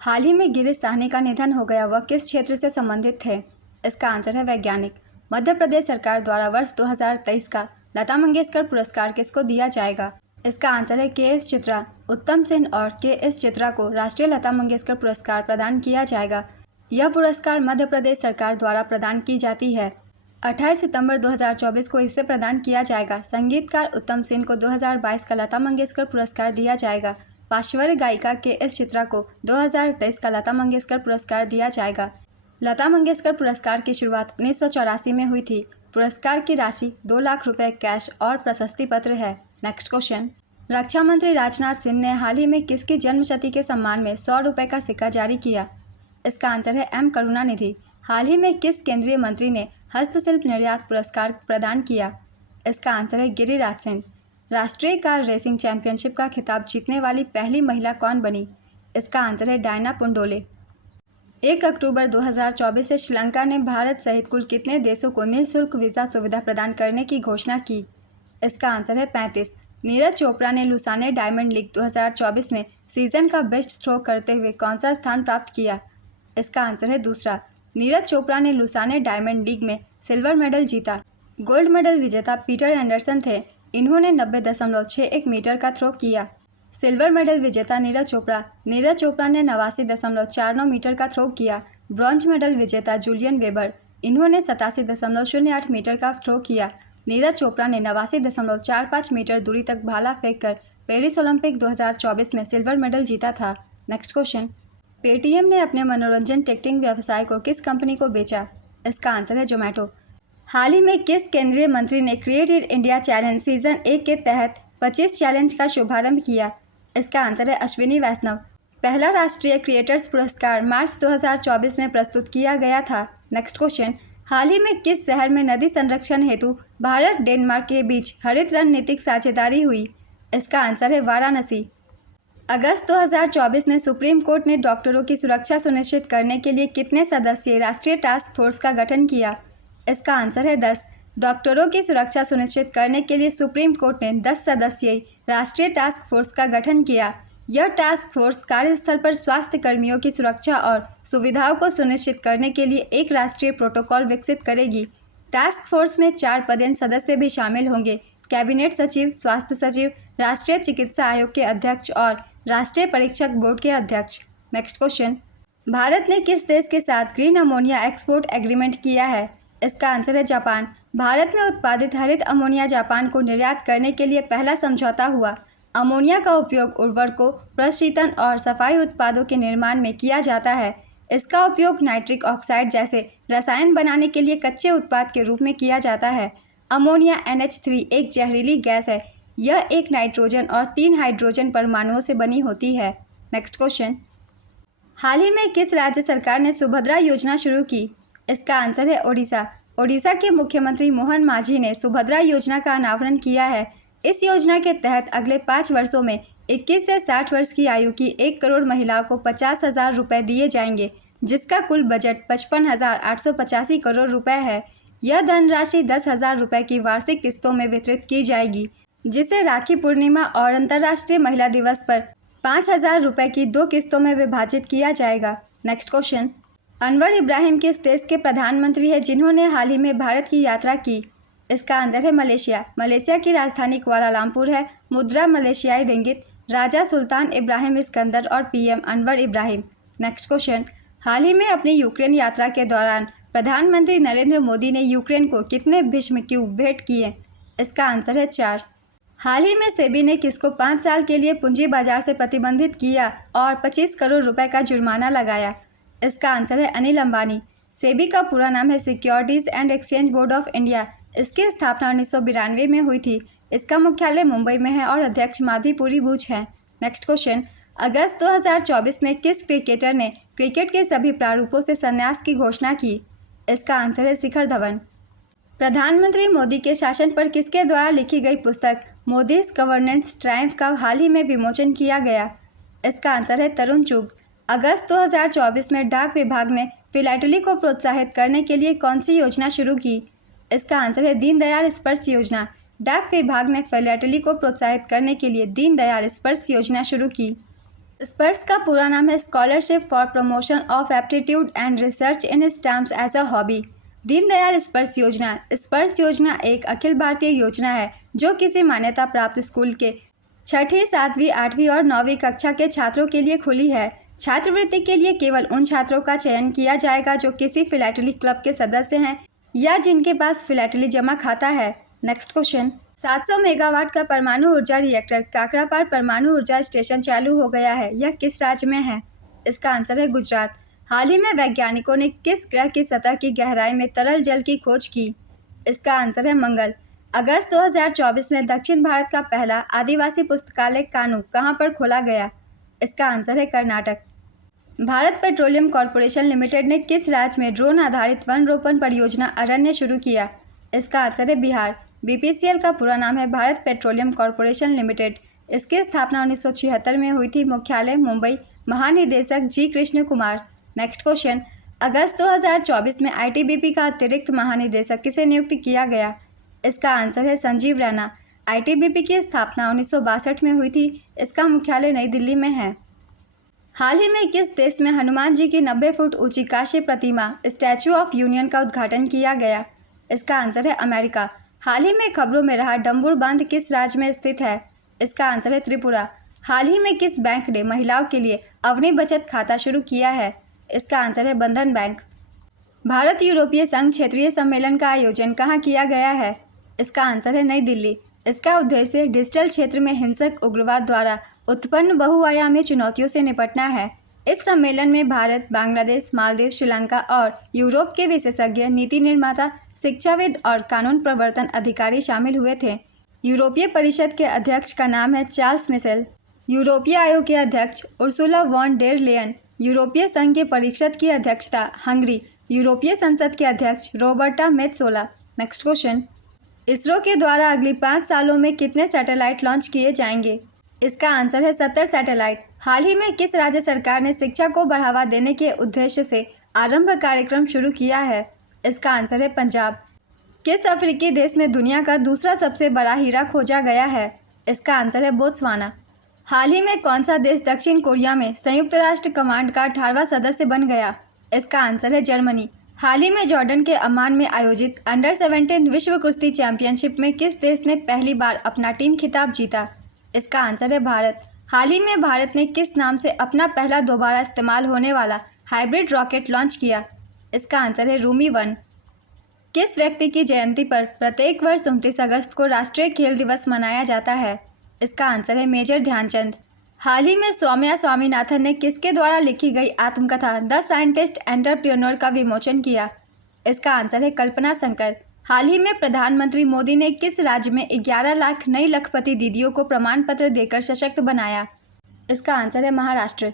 हाल ही में गिरीश साहनी का निधन हो गया, वह किस क्षेत्र से संबंधित थे? इसका आंसर है वैज्ञानिक। मध्य प्रदेश सरकार द्वारा वर्ष 2023 का लता मंगेशकर पुरस्कार किसको दिया जाएगा? इसका आंसर है KS चित्रा। उत्तम सेन और KS चित्रा को राष्ट्रीय लता मंगेशकर पुरस्कार प्रदान किया जाएगा। यह पुरस्कार मध्य प्रदेश सरकार द्वारा प्रदान की जाती है। 28 सितंबर 2024 को इसे प्रदान किया जाएगा। संगीतकार उत्तम सेन को 2022 का लता मंगेशकर पुरस्कार दिया जाएगा। पार्श्व गायिका KS चित्रा को 2023 का लता मंगेशकर पुरस्कार दिया जाएगा। लता मंगेशकर पुरस्कार की शुरुआत 1984 में हुई थी। पुरस्कार की राशि 2 लाख रुपए कैश और प्रशस्ति पत्र है। नेक्स्ट क्वेश्चन, रक्षा मंत्री राजनाथ सिंह ने हाल ही में किसकी जन्मशती के सम्मान में 100 रुपये का सिक्का जारी किया? इसका आंसर है M करुणानिधि। हाल ही में किस केंद्रीय मंत्री ने हस्तशिल्प निर्यात पुरस्कार प्रदान किया? इसका आंसर है गिरिराज सिंह। राष्ट्रीय कार रेसिंग चैंपियनशिप का खिताब जीतने वाली पहली महिला कौन बनी? इसका आंसर है डायना पुंडोले। 1 अक्टूबर 2024 से श्रीलंका ने भारत सहित कुल कितने देशों को निःशुल्क वीज़ा सुविधा प्रदान करने की घोषणा की? इसका आंसर है 35। नीरज चोपड़ा ने लुसाने डायमंड लीग 2024 में सीजन का बेस्ट थ्रो करते हुए कौन सा स्थान प्राप्त किया? इसका आंसर है दूसरा। नीरज चोपड़ा ने लुसाने डायमंड लीग में सिल्वर मेडल जीता। गोल्ड मेडल विजेता पीटर एंडरसन थे। इन्होंने 90.61 मीटर का थ्रो किया। सिल्वर मेडल विजेता नीरज चोपड़ा ने 89.49 मीटर का थ्रो किया। ब्रॉन्ज मेडल विजेता जूलियन वेबर, इन्होंने 87.08 मीटर का थ्रो किया। नीरज चोपड़ा ने 89.45 मीटर दूरी तक भाला फेंककर पेरिस ओलंपिक 2024 में सिल्वर मेडल जीता था। नेक्स्ट क्वेश्चन, पेटीएम ने अपने मनोरंजन टिकटिंग व्यवसाय को किस कंपनी को बेचा? इसका आंसर है जोमेटो। हाल ही में किस केंद्रीय मंत्री ने क्रिएट इंडिया चैलेंज सीजन 1 के तहत 25 चैलेंज का शुभारंभ किया? इसका आंसर है अश्विनी वैष्णव। पहला राष्ट्रीय क्रिएटर्स पुरस्कार मार्च 2024 में प्रस्तुत किया गया था। नेक्स्ट क्वेश्चन, हाल ही में किस शहर में नदी संरक्षण हेतु भारत डेनमार्क के बीच हरित रणनीतिक साझेदारी हुई? इसका आंसर है वाराणसी। अगस्त 2024 में सुप्रीम कोर्ट ने डॉक्टरों की सुरक्षा सुनिश्चित करने के लिए कितने सदस्यीय राष्ट्रीय टास्क फोर्स का गठन किया? इसका आंसर है 10। डॉक्टरों की सुरक्षा सुनिश्चित करने के लिए सुप्रीम कोर्ट ने 10 सदस्यीय राष्ट्रीय टास्क फोर्स का गठन किया। यह टास्क फोर्स कार्यस्थल पर स्वास्थ्य कर्मियों की सुरक्षा और सुविधाओं को सुनिश्चित करने के लिए एक राष्ट्रीय प्रोटोकॉल विकसित करेगी। टास्क फोर्स में 4 पदेन सदस्य भी शामिल होंगे: कैबिनेट सचिव, स्वास्थ्य सचिव, राष्ट्रीय चिकित्सा आयोग के अध्यक्ष और राष्ट्रीय परीक्षक बोर्ड के अध्यक्ष। नेक्स्ट क्वेश्चन, भारत ने किस देश के साथ ग्रीन अमोनिया एक्सपोर्ट एग्रीमेंट किया है? इसका आंसर है जापान। भारत में उत्पादित हरित अमोनिया जापान को निर्यात करने के लिए पहला समझौता हुआ। अमोनिया का उपयोग उर्वरकों, प्रशीतन और सफाई उत्पादों के निर्माण में किया जाता है। इसका उपयोग नाइट्रिक ऑक्साइड जैसे रसायन बनाने के लिए कच्चे उत्पाद के रूप में किया जाता है। अमोनिया NH3 एक जहरीली गैस है। यह एक नाइट्रोजन और 3 हाइड्रोजन परमाणुओं से बनी होती है। नेक्स्ट क्वेश्चन, हाल ही में किस राज्य सरकार ने सुभद्रा योजना शुरू की? इसका आंसर है ओडिशा। ओडिशा के मुख्यमंत्री मोहन मांझी ने सुभद्रा योजना का अनावरण किया है। इस योजना के तहत अगले 5 वर्षों में 21 से 60 वर्ष की आयु की 1 करोड़ महिलाओं को 50,000 रुपये दिए जाएंगे, जिसका कुल बजट 55,885 करोड़ रुपए है। यह धनराशि 10,000 रुपये की वार्षिक किस्तों में वितरित की जाएगी, जिसे राखी पूर्णिमा और अंतर्राष्ट्रीय महिला दिवस पर 5,000 रुपये की 2 किस्तों में विभाजित किया जाएगा। नेक्स्ट क्वेश्चन, अनवर इब्राहिम किस देश के प्रधानमंत्री हैं जिन्होंने हाल ही में भारत की यात्रा की? इसका आंसर है मलेशिया। मलेशिया की राजधानी कुआलालंपुर है। मुद्रा मलेशियाई रिंगिट। राजा सुल्तान इब्राहिम इस्कंदर और PM Anwar Ibrahim. Next question, हाल ही में अपनी यूक्रेन यात्रा के दौरान प्रधानमंत्री नरेंद्र मोदी ने यूक्रेन को कितने भीष्म क्यूब भेंट किए? इसका आंसर है 4। हाल ही में सेबी ने किसको 5 साल के लिए पूंजी बाजार से प्रतिबंधित किया और 25 करोड़ रुपए का जुर्माना लगाया? इसका आंसर है अनिल अंबानी। सेबी का पूरा नाम है securities and exchange board of India. इसकी स्थापना 1992 में हुई थी। इसका मुख्यालय मुंबई में है और अध्यक्ष माधीपुरी बूच हैं। नेक्स्ट क्वेश्चन, अगस्त 2024 में किस क्रिकेटर ने क्रिकेट के सभी प्रारूपों से संन्यास की घोषणा की? इसका आंसर है शिखर धवन। प्रधानमंत्री मोदी के शासन पर किसके द्वारा लिखी गई पुस्तक मोदीज गवर्नेंस ट्रायम्फ का हाल ही में विमोचन किया गया? इसका आंसर है तरुण चुग। अगस्त 2024 में डाक विभाग ने फिलैटली को प्रोत्साहित करने के लिए कौन सी योजना शुरू की? इसका आंसर है दीनदयाल स्पर्श योजना। डाक विभाग ने फिलैटली को प्रोत्साहित करने के लिए दीनदयाल स्पर्श योजना शुरू की। स्पर्श का पूरा नाम है scholarship for promotion of aptitude and research in stamps as a hobby. Deendayal Sparsh Yojana एक अखिल भारतीय योजना है जो किसी मान्यता प्राप्त स्कूल के 6ठी, 7वीं, 8वीं और 9वीं कक्षा के छात्रों के लिए खुली है। छात्रवृत्ति के लिए केवल उन छात्रों का चयन किया जाएगा जो किसी फिलैटली क्लब के सदस्य हैं या जिनके पास फिलैटली जमा खाता है। नेक्स्ट क्वेश्चन, 700 मेगावाट का परमाणु ऊर्जा रिएक्टर काकरापार परमाणु ऊर्जा स्टेशन चालू हो गया है। यह किस राज्य में है? इसका आंसर है गुजरात। हाल ही में वैज्ञानिकों ने किस ग्रह की सतह की गहराई में तरल जल की खोज की? इसका आंसर है मंगल। अगस्त 2024 में दक्षिण भारत का पहला आदिवासी पुस्तकालय कानू कहाँ पर खोला गया? इसका आंसर है Karnataka. Bharat petroleum corporation limited ने किस राज्य में ड्रोन आधारित वन रोपण परियोजना अरण्य शुरू किया? इसका आंसर है बिहार। BPCL का पूरा नाम है भारत पेट्रोलियम कॉर्पोरेशन लिमिटेड। इसकी स्थापना 1976 में हुई थी। मुख्यालय मुंबई। महानिदेशक G Krishna Kumar. Next question, अगस्त 2024 में ITBP का अतिरिक्त महानिदेशक किसे नियुक्त किया गया? इसका आंसर है संजीव रैना। ITBP की स्थापना 1962 में हुई थी। इसका मुख्यालय नई दिल्ली में है। हाल ही में किस देश में हनुमान जी की 90 फुट ऊंची कांस्य प्रतिमा स्टैचू ऑफ यूनियन का उद्घाटन किया गया? इसका आंसर है अमेरिका। हाल ही में खबरों में रहा डम्बूर बांध किस राज्य में स्थित है? इसका आंसर है त्रिपुरा। हाल ही में किस बैंक ने महिलाओं के लिए अवनी बचत खाता शुरू किया है? इसका आंसर है बंधन बैंक। भारत यूरोपीय संघ क्षेत्रीय सम्मेलन का आयोजन कहाँ किया गया है? इसका आंसर है नई दिल्ली। इसका उद्देश्य डिजिटल क्षेत्र में हिंसक उग्रवाद द्वारा उत्पन्न बहुआयामी चुनौतियों से निपटना है। इस सम्मेलन में भारत, बांग्लादेश, मालदीव, श्रीलंका और यूरोप के विशेषज्ञ, नीति निर्माता, शिक्षाविद और कानून प्रवर्तन अधिकारी शामिल हुए थे। यूरोपीय परिषद के अध्यक्ष का नाम है चार्ल्स मिशेल। यूरोपीय आयोग के अध्यक्ष उर्सुला वॉन डेर लेयन, यूरोपीय संघ के परिषद की अध्यक्षता हंगरी, यूरोपीय संसद के अध्यक्ष रॉबर्टा मेत्सोला। नेक्स्ट क्वेश्चन, इसरो के द्वारा अगली 5 सालों में कितने सैटेलाइट लॉन्च किए जाएंगे? इसका आंसर है 70 सैटेलाइट। हाल ही में किस राज्य सरकार ने शिक्षा को बढ़ावा देने के उद्देश्य से आरंभ कार्यक्रम शुरू किया है? इसका आंसर है पंजाब। किस अफ्रीकी देश में दुनिया का दूसरा सबसे बड़ा हीरा खोजा गया है? इसका आंसर है बोत्सवाना। हाल ही में कौन सा देश दक्षिण कोरिया में संयुक्त राष्ट्र कमांड का 18वां सदस्य बन गया? इसका आंसर है जर्मनी। हाल ही में जॉर्डन के अम्मान में आयोजित अंडर 17 विश्व कुश्ती चैंपियनशिप में किस देश ने पहली बार अपना टीम खिताब जीता? इसका आंसर है भारत। हाल ही में भारत ने किस नाम से अपना पहला दोबारा इस्तेमाल होने वाला हाइब्रिड रॉकेट लॉन्च किया? इसका आंसर है रूमी 1। किस व्यक्ति की जयंती पर प्रत्येक वर्ष 29 अगस्त को राष्ट्रीय खेल दिवस मनाया जाता है? इसका आंसर है मेजर ध्यानचंद। हाल ही में सौम्या स्वामीनाथन ने किसके द्वारा लिखी गई आत्मकथा द साइंटिस्ट एंटरप्रेन्योर का विमोचन किया? इसका आंसर है कल्पना संकर। हाल ही में प्रधानमंत्री मोदी ने किस राज्य में 11 लाख नई लखपति दीदियों को प्रमाण पत्र देकर सशक्त बनाया? इसका आंसर है महाराष्ट्र।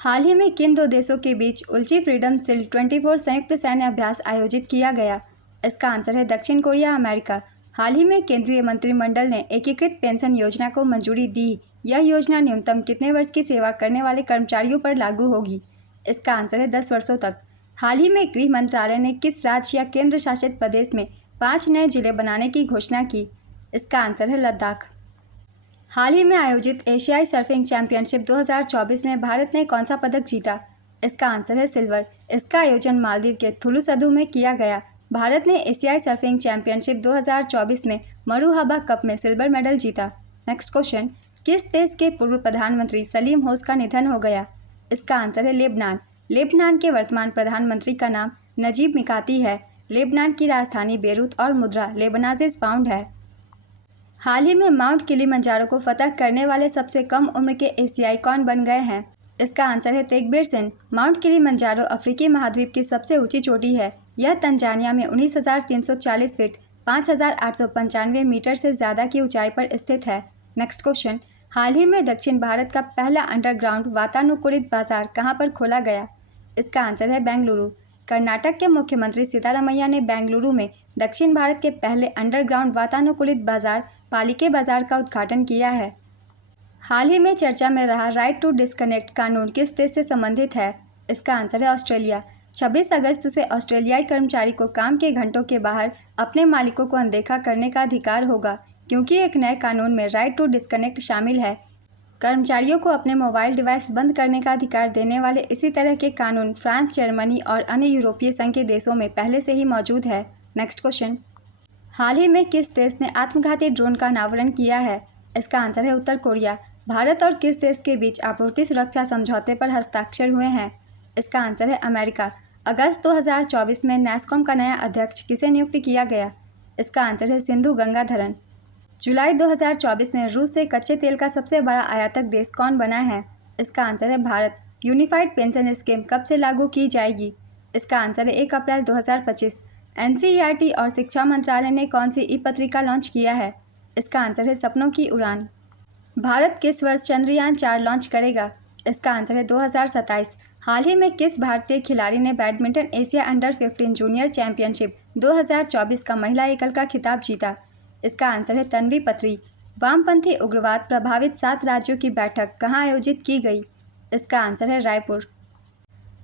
हाल ही में किन 2 देशों के बीच उल्ची फ्रीडम शील्ड 24 संयुक्त सैन्य अभ्यास आयोजित किया गया? इसका आंसर है दक्षिण कोरिया, अमेरिका। हाल ही में केंद्रीय मंत्रिमंडल ने एकीकृत पेंशन योजना को मंजूरी दी। यह योजना न्यूनतम कितने वर्ष की सेवा करने वाले कर्मचारियों पर लागू होगी? इसका आंसर है 10 वर्षों तक। हाल ही में गृह मंत्रालय ने किस राज्य या केंद्र शासित प्रदेश में 5 नए जिले बनाने की घोषणा की? इसका आंसर है लद्दाख। हाल ही में आयोजित एशियाई सर्फिंग चैंपियनशिप 2024 में भारत ने कौन सा पदक जीता? इसका आंसर है सिल्वर। इसका आयोजन मालदीव के थुलुसदु में किया गया। भारत ने एशियाई सर्फिंग चैंपियनशिप 2024 में मरूहबा कप में सिल्वर मेडल जीता। नेक्स्ट क्वेश्चन, किस देश के पूर्व प्रधानमंत्री सलीम होस का निधन हो गया? इसका आंसर है लेबनान। लेबनान के वर्तमान प्रधानमंत्री का नाम नजीब मिकाती है। लेबनान की राजधानी बेरूत और मुद्रा लेबनाज़ीज़ पाउंड है। हाल ही में माउंट किलिमंजारो को फतह करने वाले सबसे कम उम्र के एशियाई कौन बन गए हैं? इसका आंसर है तेगबीर सिंह। माउंट किलिमंजारो अफ्रीकी महाद्वीप की सबसे ऊंची चोटी है। यह तंजानिया में 19,340 फीट 5,895 मीटर से ज़्यादा की ऊंचाई पर स्थित है। नेक्स्ट क्वेश्चन, हाल ही में दक्षिण भारत का पहला अंडरग्राउंड वातानुकूलित बाजार कहां पर खोला गया? इसका आंसर है बेंगलुरु। कर्नाटक के मुख्यमंत्री सिद्धारमैया ने बेंगलुरु में दक्षिण भारत के पहले अंडरग्राउंड वातानुकूलित बाजार पालिके बाजार का उद्घाटन किया है। हाल ही में चर्चा में रहा राइट टू डिस्कनेक्ट कानून किस देश से संबंधित है? इसका आंसर है ऑस्ट्रेलिया। 26 अगस्त से ऑस्ट्रेलियाई कर्मचारी को काम के घंटों के बाहर अपने मालिकों को अनदेखा करने का अधिकार होगा, क्योंकि एक नए कानून में राइट टू डिस्कनेक्ट शामिल है। कर्मचारियों को अपने मोबाइल डिवाइस बंद करने का अधिकार देने वाले इसी तरह के कानून फ्रांस, जर्मनी और अन्य यूरोपीय संघ के देशों में पहले से ही मौजूद है। नेक्स्ट क्वेश्चन, हाल ही में किस देश ने आत्मघाती ड्रोन का अनावरण किया है? इसका आंसर है उत्तर कोरिया। भारत और किस देश के बीच आपूर्ति सुरक्षा समझौते पर हस्ताक्षर हुए हैं? इसका आंसर है अमेरिका। अगस्त 2024 में नैस्कॉम का नया अध्यक्ष किसे नियुक्त किया गया? इसका आंसर है सिंधु गंगाधरन। जुलाई 2024 में रूस से कच्चे तेल का सबसे बड़ा आयातक देश कौन बना है? इसका आंसर है भारत। यूनिफाइड पेंशन स्कीम कब से लागू की जाएगी? इसका आंसर है 1 अप्रैल 2025। एनसीईआरटी और शिक्षा मंत्रालय ने कौन सी ई पत्रिका लॉन्च किया है? इसका आंसर है सपनों की उड़ान। भारत किस वर्ष चंद्रयान 4 लॉन्च करेगा? इसका आंसर है 2027। हाल ही में किस भारतीय खिलाड़ी ने badminton Asia under 15 junior championship 2024 का महिला एकल का खिताब जीता? इसका आंसर है तन्वी पत्री। वामपंथी उग्रवाद प्रभावित 7 राज्यों की बैठक कहां आयोजित की गई? इसका आंसर है रायपुर।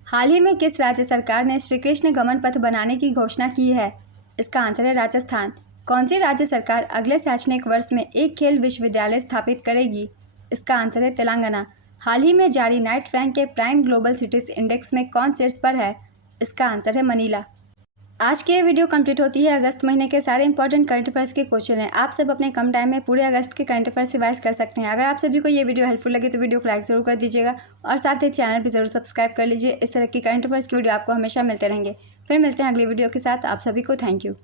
हाल ही में किस राज्य सरकार ने श्री कृष्ण गमन पथ बनाने की घोषणा की है? इसका आंसर है राजस्थान। कौन सी राज्य सरकार अगले शैक्षणिक वर्ष में एक खेल विश्वविद्यालय स्थापित करेगी? इसका आंसर है तेलंगाना। हाल ही में जारी नाइट फ्रैंक के प्राइम ग्लोबल सिटीज इंडेक्स में कौन शीर्ष पर है? इसका आंसर है मनीला। आज की ये वीडियो कंप्लीट होती है। अगस्त महीने के सारे इंपॉर्टेंट करंट अफेयर्स के क्वेश्चन हैं। आप सब अपने कम टाइम में पूरे अगस्त के करंट अफेयर्स रिवाइज कर सकते हैं। अगर आप सभी को ये वीडियो हेल्पफुल लगे तो वीडियो को लाइक जरूर कर दीजिएगा और साथ ही चैनल भी जरूर सब्सक्राइब कर लीजिए। इस तरह की करंट अफेयर्स की वीडियो आपको हमेशा मिलते रहेंगे। फिर मिलते हैं अगली वीडियो के साथ। आप सभी को थैंक यू।